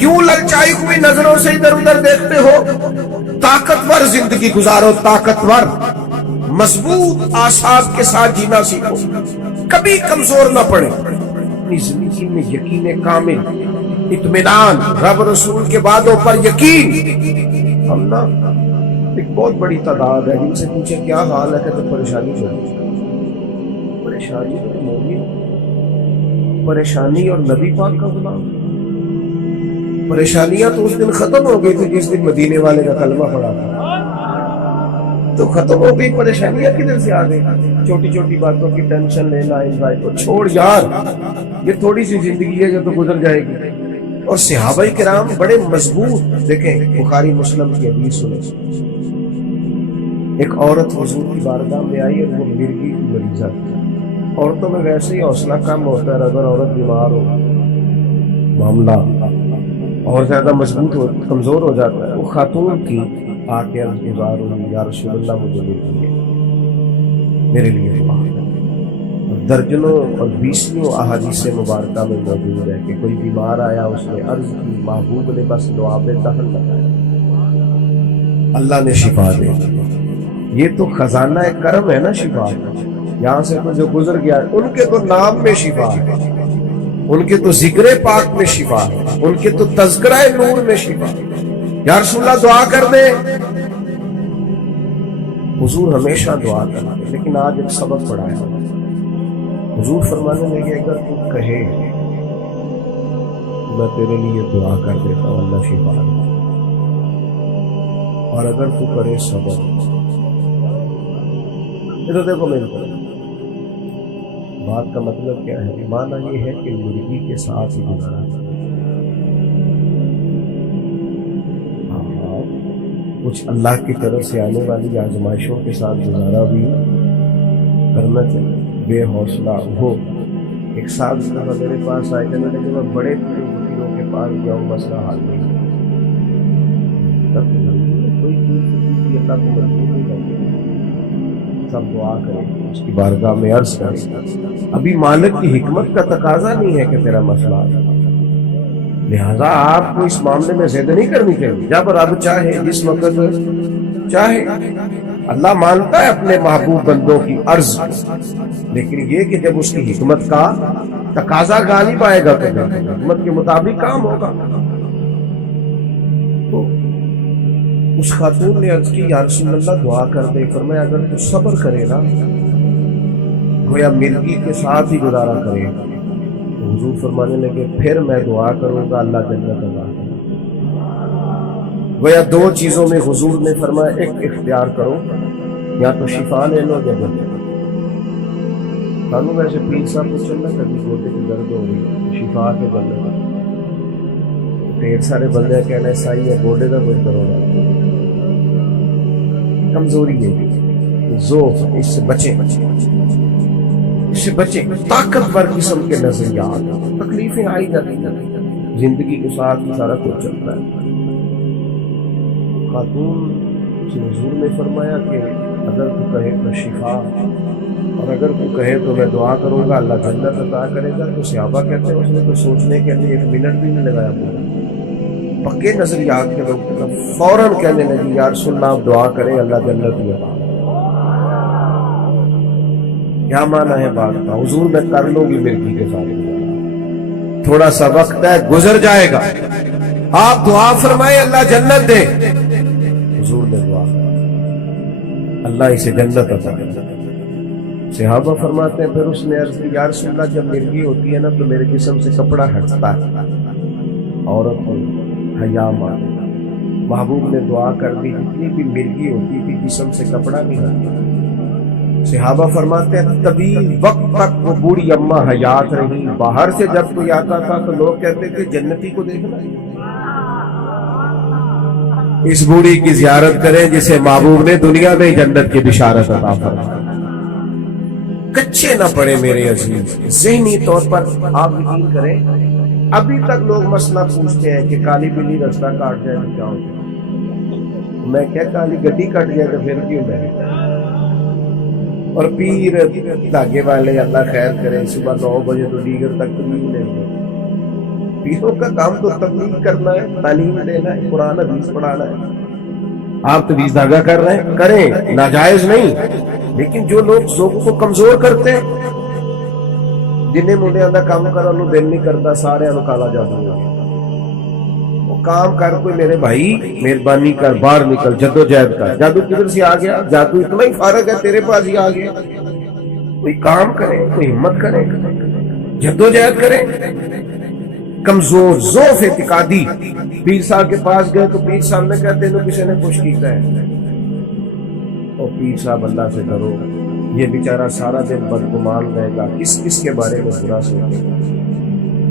کیوں للچائی ہوئی نظروں سے ادھر ادھر دیکھتے ہو؟ طاقتور زندگی گزارو، طاقتور مضبوط اعصاب کے ساتھ جینا سیکھو، کبھی کمزور نہ پڑے، اپنی زندگی میں یقین کامل، اطمینان، رب رسول کے وعدوں پر یقین۔ ہم نا ایک بہت بڑی تعداد ہے جن سے پوچھے کیا حال ہے، کہتے پریشانی چلی، پریشانی تو مومن، پریشانی اور نبی پاک کا غلام۔ پریشانیاں تو اس دن ختم ہو گئی تھی جس دن مدینے والے کا کلمہ پڑا تھا، تو ختم ہو گئی، پریشانیاں کدھر سے آ گئی؟ چھوٹی چھوٹی باتوں کی ٹینشن لینا، انوائٹ کو چھوڑ یار، یہ تھوڑی سی زندگی ہے جو تو گزر جائے گی۔ اور صحابہ کرام بڑے مضبوط، دیکھیں بخاری مسلم کی حدیث سنیں، ایک عورت حضور کی بارگاہ میں آئی اور وہ مرگی کی مریضہ تھی۔ عورتوں میں ویسے ہی حوصلہ کم ہوتا ہے، اگر عورت بیمار ہو معاملہ اور زیادہ مضبوط ہو، کمزور ہو جاتا ہے۔ وہ خاتون کی آ کے انتظار ہوئی، یا رسول اللہ مجھے دیکھیے، میرے لیے دعا کریں۔ درجنوں اور 20 احادیث مبارکہ میں موجود ہے کہ کوئی بیمار آیا، اس نے عرض کی، محبوب نے بس لعاب دہن لگایا، اللہ نے شفا دے دی۔ یہ تو خزانہ کرم ہے نا شفا، یہاں سے تو جو گزر گیا، ان کے تو نام میں شفا ہے، ان کے تو ذکر پاک میں شفا ہے، ان کے تو تذکرہ نور میں شفا ہے۔ یا رسول اللہ دعا کر دے. حضور ہمیشہ دعا کرتے، لیکن آج ایک سبق پڑھایا. حضور فرمانے لگے اگر تو کہے میں تیرے لیے دعا کر دیتا ہوں اللہ شفا دے، اور اگر تو کرے صبر. تو دیکھو میری طرف بات کا مطلب کیا ہے؟ معنی یہ ہے کہ مرغی کے ساتھ ہی گزارا. کچھ اللہ کی طرف سے آنے والی آزمائشوں کے ساتھ گزارا بھی کرنا چاہیے. بے حوصلہ ہو. ایک ساتھ میرے پاس آئے تھے، میں نے بڑے فقیروں کے پاس جاؤں مسئلہ حل نہیں. کوئی چیز اللہ کو مجبور نہیں کرتی. سب دعا کریں، اس کی بارگاہ میں عرض کریں. ابھی مالک کی حکمت کا تقاضا نہیں ہے کہ تیرا مسئلہ آ، لہذا آپ کو اس معاملے میں زیادہ نہیں کرنی چاہیے. جب رب چاہے، جس وقت چاہے. اللہ مانتا ہے اپنے محبوب بندوں کی عرض کو، لیکن یہ کہ جب اس کی حکمت کا تقاضا غالب آئے گا تو حکمت کے مطابق کام ہوگا. تو اس خاتون نے عرض کی یا رسول اللہ دعا کر دے. فرمایا اگر تو صبر کرے نا، گویا مرغی کے ساتھ ہی گزارا کرے. حضور فرمانے لگے پھر میں دعا کروں گا اللہ جنت عطا کرے. گویا دو چیزوں میں حضور نے فرمایا ایک اختیار کرو، یا تو شفا لے لو یا جنت. سانو ویسے پیر صاحب کو چلنا کبھی گوٹے کی درد ہو رہی شفا کے بندے، ڈھیر سارے بندے کہنا صحیح ہے گوڈے کا کوئی کرو نا. کمزوری ہے، ذوق، اس سے بچیں، اس سے بچیں. طاقتور قسم کے نظریات، تکلیفیں آئی جاتی ہیں زندگی کے ساتھ، سارا کچھ چلتا ہے. خاتون سے حضور نے فرمایا کہ اگر تو کہے تو شفا، اور اگر تو کہے تو میں دعا کروں گا اللہ جنت عطا کرے گا. تو صحابہ کہتے ہیں اس نے تو سوچنے کے لیے ایک منٹ بھی نہیں لگایا. پکے نظریات کے لوگ فوراً کہنے لگی یا رسول اللہ آپ دعا کریں اللہ جنت عطا کرے. کیا معنی ہے بات کا؟ حضور میں کر لوں گی مرغی کے ساتھ، تھوڑا سا وقت ہے گزر جائے گا، آپ دعا فرمائے اللہ جنت دے. حضور نے دعا اللہ اسے جنت عطا کرے. صحابہ فرماتے ہیں پھر اس نے عرض کی یا رسول اللہ جب مرغی ہوتی ہے نا تو میرے جسم سے کپڑا ہٹتا ہے، عورت کو حیا مان. محبوب نے دعا کر دی، جتنی بھی مرغی ہوتی تھی جسم سے کپڑا نہیں ہٹتا. صحابہ فرماتے ہیں طویل وقت تک وہ بوڑھی اماں حیات رہی. باہر سے جب کوئی آتا تھا تو لوگ کہتے تھے جنتی کو دیکھنا، اس بوڑھی کی زیارت کریں جسے محبوب نے دنیا میں جنت کی بشارت عطا فرمائی. کچے نہ پڑے میرے عزیز. ذہنی طور پر آپ یقین کریں ابھی تک لوگ مسئلہ پوچھتے ہیں کہ کالی بلی رستہ کاٹ جائے تو کیا ہو جائے. میں کیا کالی گڈی کٹ جائے تو پھر کیوں میں. اور پیر دھاگے والے اللہ خیر کرے صبح 9 بجے تو دیگر تک تبلیغ لیں گے. پیروں کا کام تو تبلیغ کرنا ہے، تعلیم دینا ہے، قرآن حدیث پڑھانا ہے. آپ تویز دھاگا کر رہے ہیں کریں، ناجائز نہیں. لیکن جو لوگ لوگوں کو کمزور کرتے ہیں، جنہیں منڈیاں دا کام کرا لو دل نہیں کرتا، سارے انو کالا جادو ہو گیا. وہ کام کر کوئی میرے بھائی مہربانی کر، باہر نکل، جدوجہد کر. جادو کدھر سے آ گیا؟ جادو اتنا ہی فارغ ہے تیرے پاس ہی آ گیا. کوئی کام کرے، کوئی ہمت کرے، جدوجہد کرے. کمزور ضعف اعتقادی پیر صاحب کے پاس گئے تو پیر صاحب نے کہتے ہیں کسی نے کچھ کیتا ہے. اور پیر صاحب اللہ سے ڈرو، یہ بیچارہ سارا دن بدگمان رہے گا، کس کس کے بارے میں برا سوچے گا،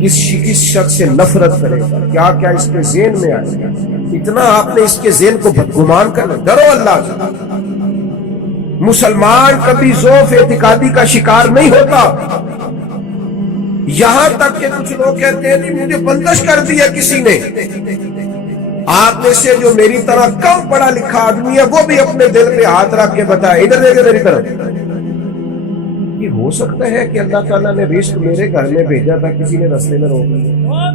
کس شخص سے نفرت کرے گا، کیا کیا اس کے ذہن میں آئے گا. اتنا آپ نے اس کے ذہن کو بدگمان کرنا. ڈرو اللہ سے. مسلمان کبھی ضعف اعتقادی کا شکار نہیں ہوتا. یہاں تک کہ کچھ لوگ کہتے ہیں مجھے بندش کر دیا کسی نے. آپ میں سے جو میری طرح کم پڑھا لکھا آدمی ہے وہ بھی اپنے دل پہ ہاتھ رکھ کے بتائے ادھر دیکھے میری طرف. یہ ہو سکتا ہے کہ اللہ تعالیٰ نے رزق میرے گھر میں بھیجا تھا، کسی نے رستے میں روک لیا؟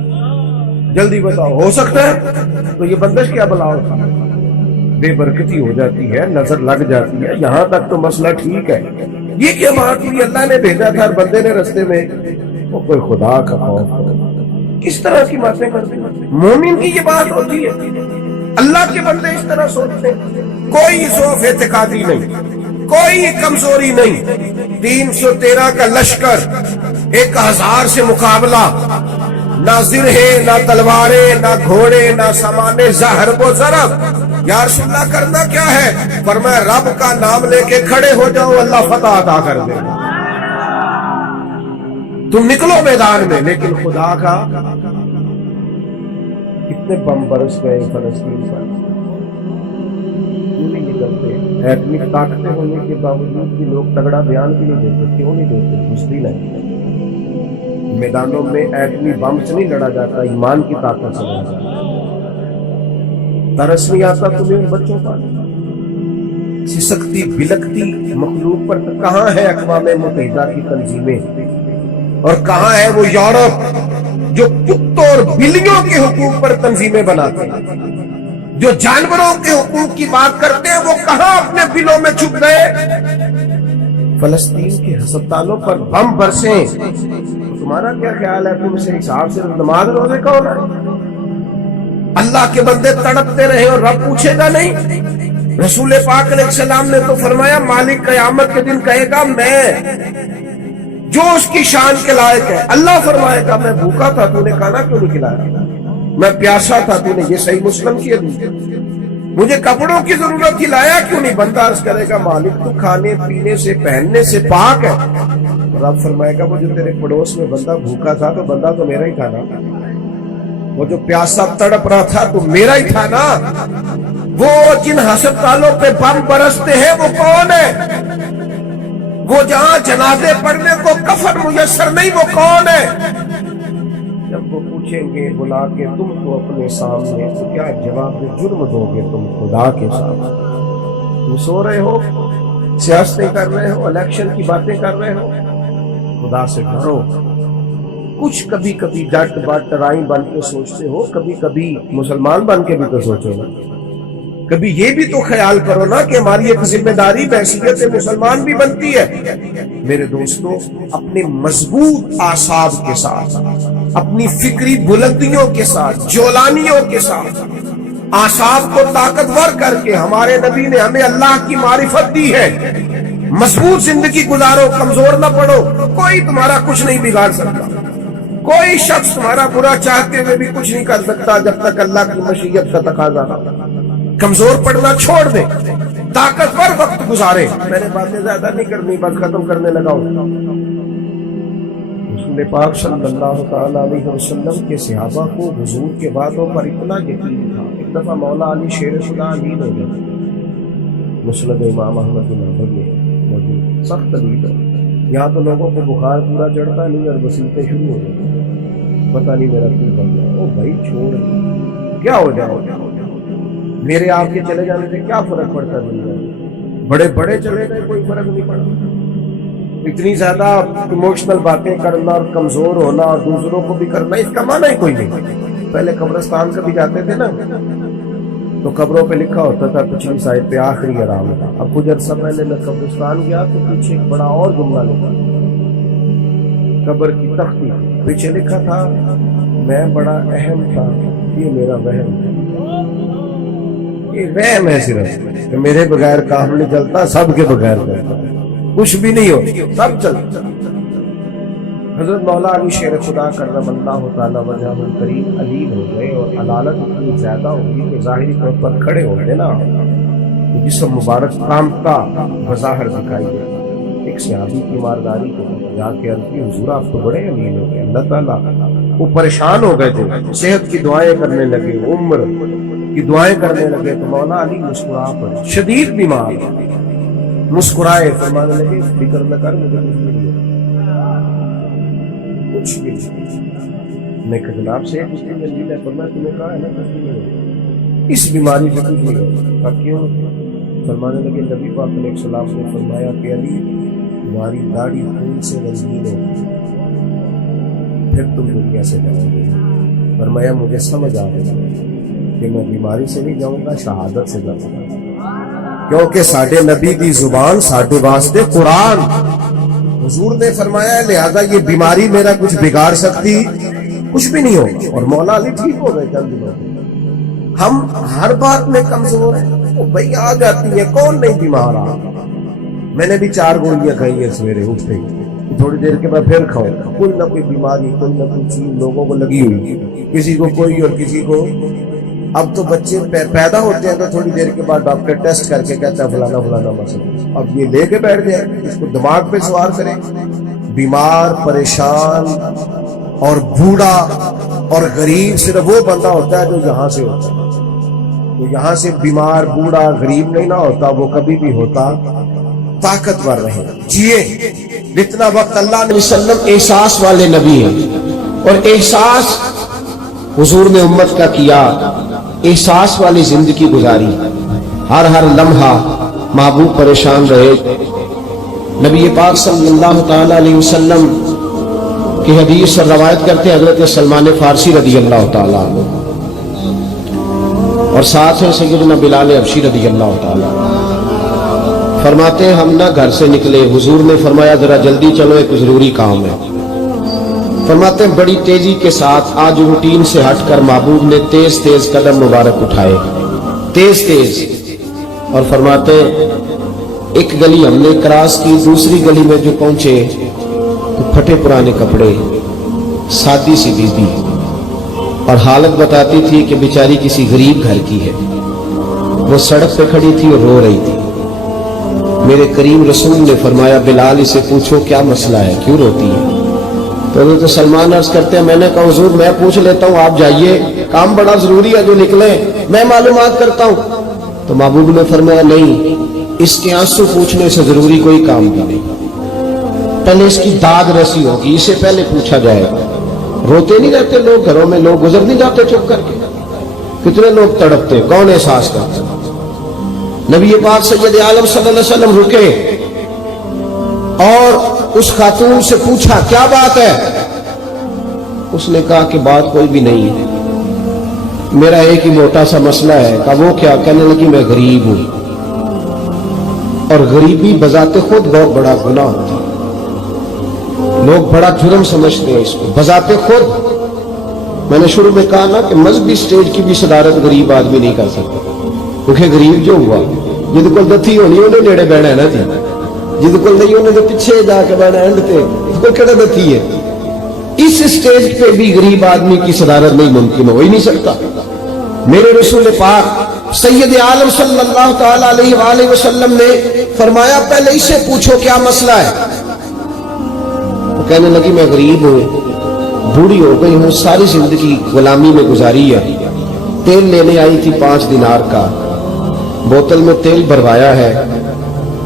جلدی بتاؤ. ہو سکتا ہے؟ تو یہ بندش کیا بلا ہوتی ہے؟ بے برکتی ہو جاتی ہے، نظر لگ جاتی ہے. یہاں تک تو مسئلہ ٹھیک ہے. یہ کیا بات ہوئی اللہ نے بھیجا تھا اور بندے نے رستے میں؟ وہ کوئی خدا کا خوف کرے. کس طرح کی باتیں کرتے ہیں؟ مومن کی یہ بات ہوتی ہے. اللہ کے بندے اس طرح سوچتے ہیں. کوئی ضعف اعتقادی نہیں, کوئی کمزوری نہیں. 313 کا لشکر, 1000 سے مقابلہ, نہ زرہیں نہ تلواریں نہ گھوڑے نہ سامان زہر و ضرب. یا رسول اللہ کرنا کیا ہے؟ فرمایا رب کا نام لے کے کھڑے ہو جاؤ, اللہ فتح عطا کر دے. تم نکلو میدان میں. لیکن خدا کا کتنے بم برس گئے فلسطین پر, کیوں نہیں نکلتے؟ ایٹمی طاقتیں ہونے کے باوجود بھی لوگ تگڑا بیان بھی نہیں دیتے. کیوں نہیں دیتے؟ گھستی نہیں. میدانوں میں ایٹمی بم سے نہیں لڑا جاتا, ایمان کی طاقت سے لڑا جاتا. ترس نہیں آتا تمہیں ان بچوں کا؟ سسکتی بلکتی مخلوق پر کہاں ہے اقوام متحدہ کی تنظیمیں, اور کہاں ہے وہ یورپ جو کتوں اور بلیوں کے حقوق پر تنظیمیں بناتے ہیں؟ جو جانوروں کے حقوق کی بات کرتے ہیں وہ کہاں اپنے بلوں میں چھپ گئے؟ فلسطین کے ہسپتالوں پر بم برسیں, تمہارا کیا خیال ہے؟ تم سے حساب سے نماز روزے کون ہے؟ اللہ کے بندے تڑپتے رہے اور رب پوچھے گا نہیں. رسول پاک علیہ السلام نے تو فرمایا مالک قیامت کے دن کہے گا میں جو اس کی شان کے لائق ہے. اللہ فرمائے گا میں بھوکا تھا, تو نے کھانا کیوں نہیں کھلایا؟ میں پیاسا تھا, تو نے, یہ صحیح مسلم کی حدیث, مجھے کپڑوں کی ضرورت تھی, لایا کیوں نہیں؟ بندہ عرض کرے گا مالک تو کھانے پینے سے پہننے سے پاک ہے. رب فرمائے گا وہ جو تیرے پڑوس میں بندہ بھوکا تھا تو بندہ تو میرا ہی تھا نا, وہ جو پیاسا تڑپ رہا تھا تو میرا ہی تھا نا. وہ جن ہسپتالوں پہ بم برستے ہیں وہ کون ہے؟ وہ جہاں جنازے پڑھنے کو کفن میسر نہیں وہ کون ہے؟ جب وہ پوچھیں گے بلا کے تم کو اپنے سامنے, تو کیا جواب جرم دو گے تم خدا کے سامنے؟ تم سو رہے ہو, سیاستیں کر رہے ہو, الیکشن کی باتیں کر رہے ہو, خدا سے ڈرو. کچھ کبھی کبھی ڈٹ بٹ رائیں بن کے سوچتے ہو, کبھی کبھی مسلمان بن کے بھی تو سوچو نا. کبھی یہ بھی تو خیال کرو نا کہ ہماری ایک ذمہ داری بحیثیت مسلمان بھی بنتی ہے. میرے دوستو, اپنے مضبوط اعصاب کے ساتھ, اپنی فکری بلندیوں کے ساتھ, جولانیوں کے ساتھ, اعصاب کو طاقتور کر کے ہمارے نبی نے ہمیں اللہ کی معرفت دی ہے. مضبوط زندگی گزارو, کمزور نہ پڑو. کوئی تمہارا کچھ نہیں بگاڑ سکتا, کوئی شخص تمہارا برا چاہتے ہوئے بھی کچھ نہیں کر سکتا جب تک اللہ کی مشیت کا تقاضا نہ. کمزور پڑنا چھوڑ دے, طاقتور وقت گزارے. میں نے باتیں زیادہ نہیں کرنی, بس ختم کرنے لگا ہوں. رسول پاک صلی اللہ تعالی علیہ وسلم کے صحابہ کو حضور کے باتوں پر اتنا یقین تھا. ایک دفعہ مولا علی شیر خدا امین ہو گئے. مسند امام احمد بن حنبل میں موجود سخت نیند ہے. یہاں تو لوگوں کو بخار پورا چڑھتا نہیں اور وسیلتیں شروع ہو جاتی, پتہ نہیں میرا کیوں بن گیا. او بھائی چھوڑ, کیا ہو جائے, میرے آپ کے چلے جانے سے کیا فرق پڑتا ہے؟ بڑے بڑے چلے گئے, کوئی فرق نہیں پڑا. اتنی زیادہ ایموشنل باتیں کرنا اور کمزور ہونا اور دوسروں کو بھی کرنا, اس کا معنی ہی کوئی نہیں. پہلے قبرستان کبھی جاتے تھے نا تو قبروں پہ لکھا ہوتا تھا پچھلی سائڈ پہ آخری آرام تھا. اب کچھ عرصہ پہلے میں قبرستان گیا تو پیچھے ایک بڑا اور جملہ لکھا, قبر کی تختی پیچھے لکھا تھا میں بڑا اہم تھا, یہ میرا وہم تھا. یہ وہم ہے صرف کہ میرے بغیر کام نہیں چلتا, سب کے بغیر چلتا, کچھ بھی نہیں ہو, سب چلتا. حضرت مولا علی شیر خدا کرم اللہ تعالی وجہ الکریم علیم ہو گئے اور علالت اتنی زیادہ ہوگی کہ ظاہری طور پر کھڑے ہو گئے نا, جسم مبارک کامتا بظاہر دکھائی دے. ایک صحابی کی مارداری کو جا کے عرض کی حضور آپ تو بڑے امین ہو گئے. اللہ تعالیٰ وہ پریشان ہو گئے تھے, صحت کی دعائیں کرنے لگے, عمر کی دعائیں کرنے لگے. تو مولا علی مسکرا پڑے, شدید بیمار, مسکرائے, فرمانے لگے فکر نہ کر, مجھے کچھ نہیں ہے, کچھ بھی نہیں. میں کہ جناب سے اس کی جنجیل ہے, فرمایا تمہیں کہا ہے نا کچھ نہیں ہے, اس بیماری سے کچھ نہیں ہوگا. کیوں؟ فرمانے لگے نبی پاک علیہ السلام نے فرمایا کہ علی تمہاری داڑھی خون سے رنگین ہوگی, پھر تم دنیا سے جاؤ گے. فرمایا مجھے سمجھ آ گیا کہ میں بیماری سے نہیں جاؤں گا, شہادت سے جاؤں گا, کیونکہ ساڈے نبی دی زبان ساڈے واسطے قرآن. حضور نے فرمایا لہذا یہ بیماری میرا کچھ بگاڑ سکتی کچھ بھی نہیں ہوگا. اور مولا علی ٹھیک ہو گئے چند دنوں میں. ہم ہر بات میں کمزور ہیں. وہ بھائی آ جاتی ہے, کون نہیں بیمار آ. میں نے بھی 4 گولیاں کھائی ہیں سویرے اٹھتے ہی, تھوڑی دیر کے بعد پھر کھاؤ. کوئی نہ کوئی بیماری, کوئی نہ کوئی چیز لوگوں کو لگی ہوئی, کسی کو کوئی اور کسی کو. اب تو بچے پیدا ہوتے ہیں تو تھوڑی دیر کے بعد ڈاکٹر ٹیسٹ کر کے کہتا ہے فلانا فلانا مسئلہ. اب یہ لے کے بیٹھ جائے, اس کو دماغ پہ سوار کریں. بیمار, پریشان اور بوڑھا اور غریب صرف وہ بندہ ہوتا ہے جو یہاں سے ہوتا ہے. تو یہاں سے بیمار, بوڑھا, غریب نہیں نہ ہوتا, وہ کبھی بھی ہوتا طاقتور رہے. جیے جتنا وقت اللہ علیہ وسلم احساس والے نبی ہیں, اور احساس حضور نے امت کا کیا. احساس والی زندگی گزاری, ہر لمحہ محبوب پریشان رہے. نبی پاک صلی اللہ تعالی علیہ وسلم کی حدیث اور روایت کرتے ہیں حضرت سلمان فارسی رضی اللہ تعالی عنہ, اور ساتھ ہیں سیدنا بلال حبشی رضی اللہ تعالی عنہ. فرماتے ہیں ہم نہ گھر سے نکلے, حضور نے فرمایا ذرا جلدی چلو, ایک ضروری کام ہے. فرماتے ہیں بڑی تیزی کے ساتھ آج روٹین سے ہٹ کر محبوب نے تیز تیز قدم مبارک اٹھائے, تیز تیز. اور فرماتے ہیں ایک گلی ہم نے کراس کی, دوسری گلی میں جو پہنچے تو پھٹے پرانے کپڑے, سادی سی بیوی, اور حالت بتاتی تھی کہ بیچاری کسی غریب گھر کی ہے. وہ سڑک پہ کھڑی تھی اور رو رہی تھی. میرے کریم رسول نے فرمایا بلال اسے پوچھو کیا مسئلہ ہے, کیوں روتی ہے؟ تو حضرت سلمان عرض کرتے ہیں میں نے کہا حضور میں پوچھ لیتا ہوں, آپ جائیے, کام بڑا ضروری ہے جو نکلے, میں معلومات کرتا ہوں. تو محبوب نے فرمایا نہیں, اس کے آنسو پوچھنے سے ضروری کوئی کام بھی نہیں, پہلے اس کی داد رسی ہوگی, اسے پہلے پوچھا جائے گا. روتے نہیں رہتے لوگ گھروں میں, لوگ گزر نہیں جاتے چپ کر کے, کتنے لوگ تڑپتے, کون احساس کرتا. نبی پاک سید عالم صلی اللہ علیہ وسلم رکے اور اس خاتون سے پوچھا کیا بات ہے؟ اس نے کہا کہ بات کوئی بھی نہیں ہے, میرا ایک ہی موٹا سا مسئلہ ہے. کہا وہ کیا؟ کہنے لگی میں غریب ہوں, اور غریبی بذات خود بہت بڑا گناہ ہوتا ہے, لوگ بڑا جرم سمجھتے ہیں اس کو بذات خود. میں نے شروع میں کہا نا کہ مذہبی سٹیج کی بھی صدارت غریب آدمی نہیں کر سکتا, کیونکہ غریب جو ہوا جد کو دتی ہونی انہیں نیڑے بہنا ہے نا جی, جد کو نہیں انہیں تو پیچھے جا کے بہنا اینڈ تے کو کہڑا دتی ہے. اس سٹیج پہ بھی غریب آدمی کی صدارت نہیں ممکن ہو ہی نہیں سکتا. میرے رسول پاک سید عالم صلی اللہ تعالی علیہ وآلہ وسلم نے فرمایا پہلے اس سے پوچھو کیا مسئلہ ہے. وہ کہنے لگی میں غریب ہوں, بوڑھی ہو گئی ہوں, ساری زندگی غلامی میں گزاری ہے. تیل لینے آئی تھی 5 دینار کا, بوتل میں تیل بھروایا ہے,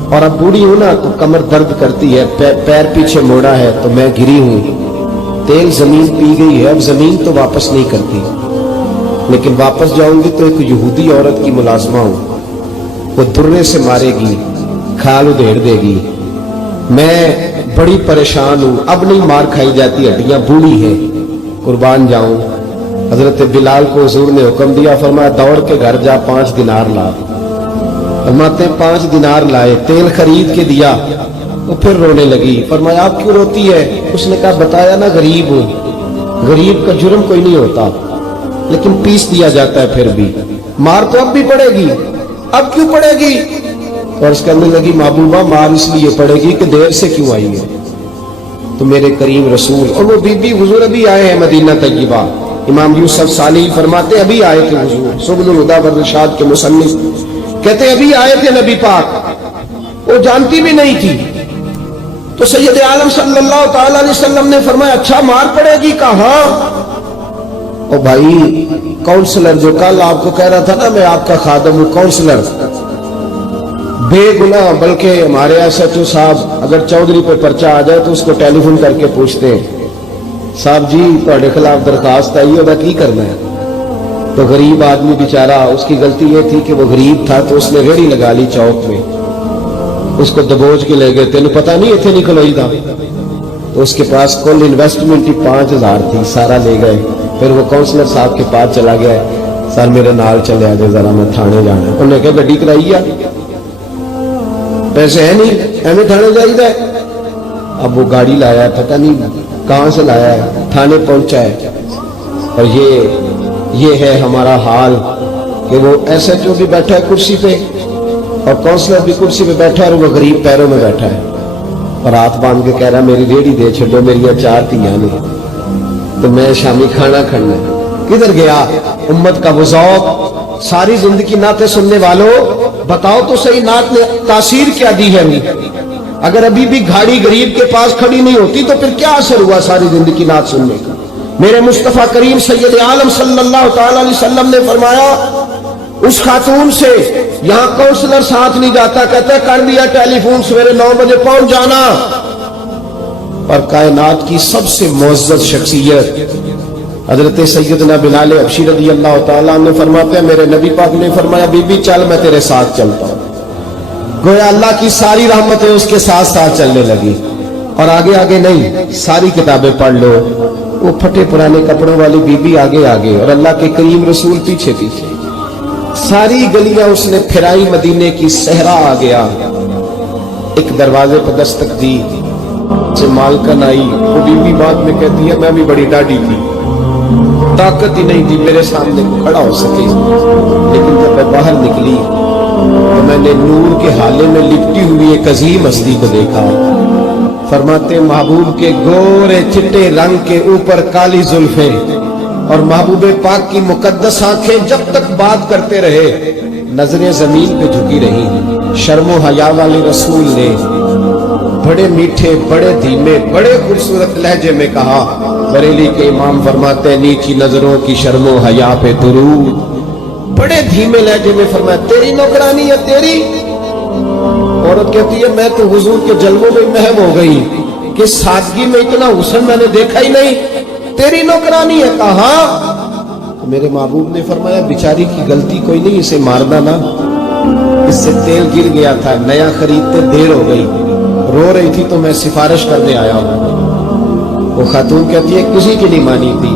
اور اب بوڑھی ہوں نا تو کمر درد کرتی ہے, پیر پیچھے موڑا ہے تو میں گری ہوں, تیل زمین پی گئی ہے, اب زمین تو واپس نہیں کرتی, لیکن واپس جاؤں گی تو ایک یہودی عورت کی ملازمہ ہوں, وہ درے سے مارے گی, کھال ادھیڑ دے گی, میں بڑی پریشان ہوں, اب نہیں مار کھائی جاتی, ہڈیاں بوڑھی ہیں, قربان جاؤں. حضرت بلال کو حضور نے حکم دیا, فرمایا دوڑ کے گھر جا 5 دینار لا. فرماتے ہیں 5 دینار لائے, تیل خرید کے دیا, وہ پھر رونے لگی. فرمایا آپ کیوں روتی ہے؟ اس نے کہا بتایا نا غریب ہوں, غریب کا جرم کوئی نہیں ہوتا, لیکن پیس دیا جاتا ہے پھر بھی, مار تو اب بھی پڑے گی, اب کیوں پڑے گی؟ اور اس کہنے لگی محبوبہ مار اس لیے پڑے گی کہ دیر سے کیوں آئی ہے. تو میرے کریم رسول, اور وہ بی بی حضور ابھی آئے ہیں مدینہ طیبہ, امام یوسف صالحی فرماتے ابھی آئے تھے حضور, سبل الہدی والرشاد کے مصنف کہتے ابھی آئے تھے نبی پاک, وہ جانتی بھی نہیں تھی. تو سید عالم صلی اللہ تعالی علیہ وسلم نے فرمایا اچھا مار پڑے گی؟ کہا او بھائی کونسلر جو کل آپ کو کہہ رہا تھا نا میں آپ کا خادم ہوں, کونسلر بے گناہ, بلکہ ہمارے ایس ایچ او صاحب اگر چودھری پہ پرچہ آ جائے تو اس کو ٹیلی فون کر کے پوچھتے ہیں صاحب جی تہاڈے خلاف درخواست آئی ہے, کی کرنا ہے؟ تو غریب آدمی بیچارہ, اس کی غلطی یہ تھی کہ وہ غریب تھا تو اس نے ریڑھی لگا لی چوک میں, اس کو دبوچ کے لے گئے, تینوں پتہ نہیں اتنے نہیں کھلوئی دا. تو اس کے پاس کل انویسٹمنٹ ہی 5000 تھی, سارا لے گئے. پھر وہ کونسلر صاحب کے پاس چلا گیا, سر میرے نال چلے آجے ذرا میں تھانے جانا. انہوں نے کہا گڈی کرائی ہے, پیسے ہے نہیں, ایویں تھانے جائیے. اب وہ گاڑی لایا ہے, پتہ نہیں کہاں سے لایا ہے, تھانے پہنچا ہے. اور یہ ہے ہمارا حال کہ وہ ایس ایچ او بھی بیٹھا ہے کرسی پہ اور کونسلر بھی کرسی پہ بیٹھا ہے اور وہ غریب پیروں میں بیٹھا ہے اور ہاتھ باندھ کے کہہ رہا میری ریڑھی دے چھڈو، میری 4 تیاں نے تو میں شامی کھانا کھانا ہے۔ کدھر گیا امت کا وہ ذوق؟ ساری زندگی نعتیں سننے والوں بتاؤ تو صحیح، نعت نے تاثیر کیا دی ہے ہمیں؟ اگر ابھی بھی گھاڑی غریب کے پاس کھڑی نہیں ہوتی تو پھر کیا اثر ہوا ساری زندگی نعت سننے کا؟ میرے مصطفیٰ کریم سید عالم صلی اللہ تعالی علیہ وسلم نے فرمایا اس خاتون سے یہاں کونسلر ساتھ نہیں جاتا، کہتا ہے کر دیا ٹیلی فون، سویرے 9 بجے پہنچ جانا۔ اور کائنات کی سب سے معزز شخصیت حضرت سیدنا بلال حبشی رضی اللہ تعالیٰ عنہ فرماتے ہیں میرے نبی پاک نے فرمایا بی بی چل میں تیرے ساتھ چلتا ہوں۔ گویا اللہ کی ساری رحمتیں اس کے ساتھ ساتھ چلنے لگی، اور آگے آگے نہیں، ساری کتابیں پڑھ لو، وہ پھٹے پرانے کپڑوں والی بی بی آگے آگے اور اللہ کے کریم رسول پیچھے پیچھے، ساری گلیاں اس نے پھرائی، مدینے کی صحرا آ گیا۔ ایک دروازے پر دستک دی، سے مالکن آئی، وہ بی بی بعد میں کہتی ہے میں بھی بڑی ڈاڈی تھی، طاقت ہی نہیں تھی میرے سامنے کھڑا ہو سکے، لیکن جب میں باہر نکلی تو میں نے نور کے حالے میں لپٹی ہوئی ایک عظیم ہستی کو دیکھا۔ فرماتے محبوب کے گورے چٹے رنگ کے اوپر کالی زلفیں اور محبوب پاک کی مقدس آنکھیں جب تک بات کرتے رہے نظریں زمین پہ جھکی رہی۔ شرم و حیا والے رسول نے بڑے میٹھے، بڑے دھیمے، بڑے خوبصورت لہجے میں کہا، بریلی کے امام فرماتے ہیں نیچی نظروں کی شرم و حیا پہ درود، بڑے دھیمے لہجے میں فرمایا تیری نوکرانی ہے تیری؟ عورت کہتی ہے میں تو حضور کے جلووں میں محو ہو گئی کہ سادگی میں اتنا حسن میں نے دیکھا ہی نہیں، تیری نوکرانی ہے؟ کہا میرے محبوب نے فرمایا بیچاری کی غلطی کوئی نہیں، اسے مارنا نا، اس سے تیل گر گیا تھا، نیا خریدتے دیر ہو گئی، رو رہی تھی تو میں سفارش کرنے آیا ہوں۔ وہ خاتون کہتی ہے کسی کی نہیں مانی تھی،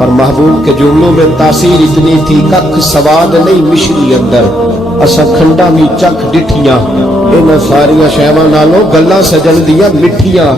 اور محبوب کے جملوں میں تاثیر اتنی تھی ککھ سواد نہیں مشری اندر، اسا کھنڈا می چکھ ڈٹھیاں، انہاں ساریاں شیواں نالوں گلاں سجن دیاں مٹھیاں۔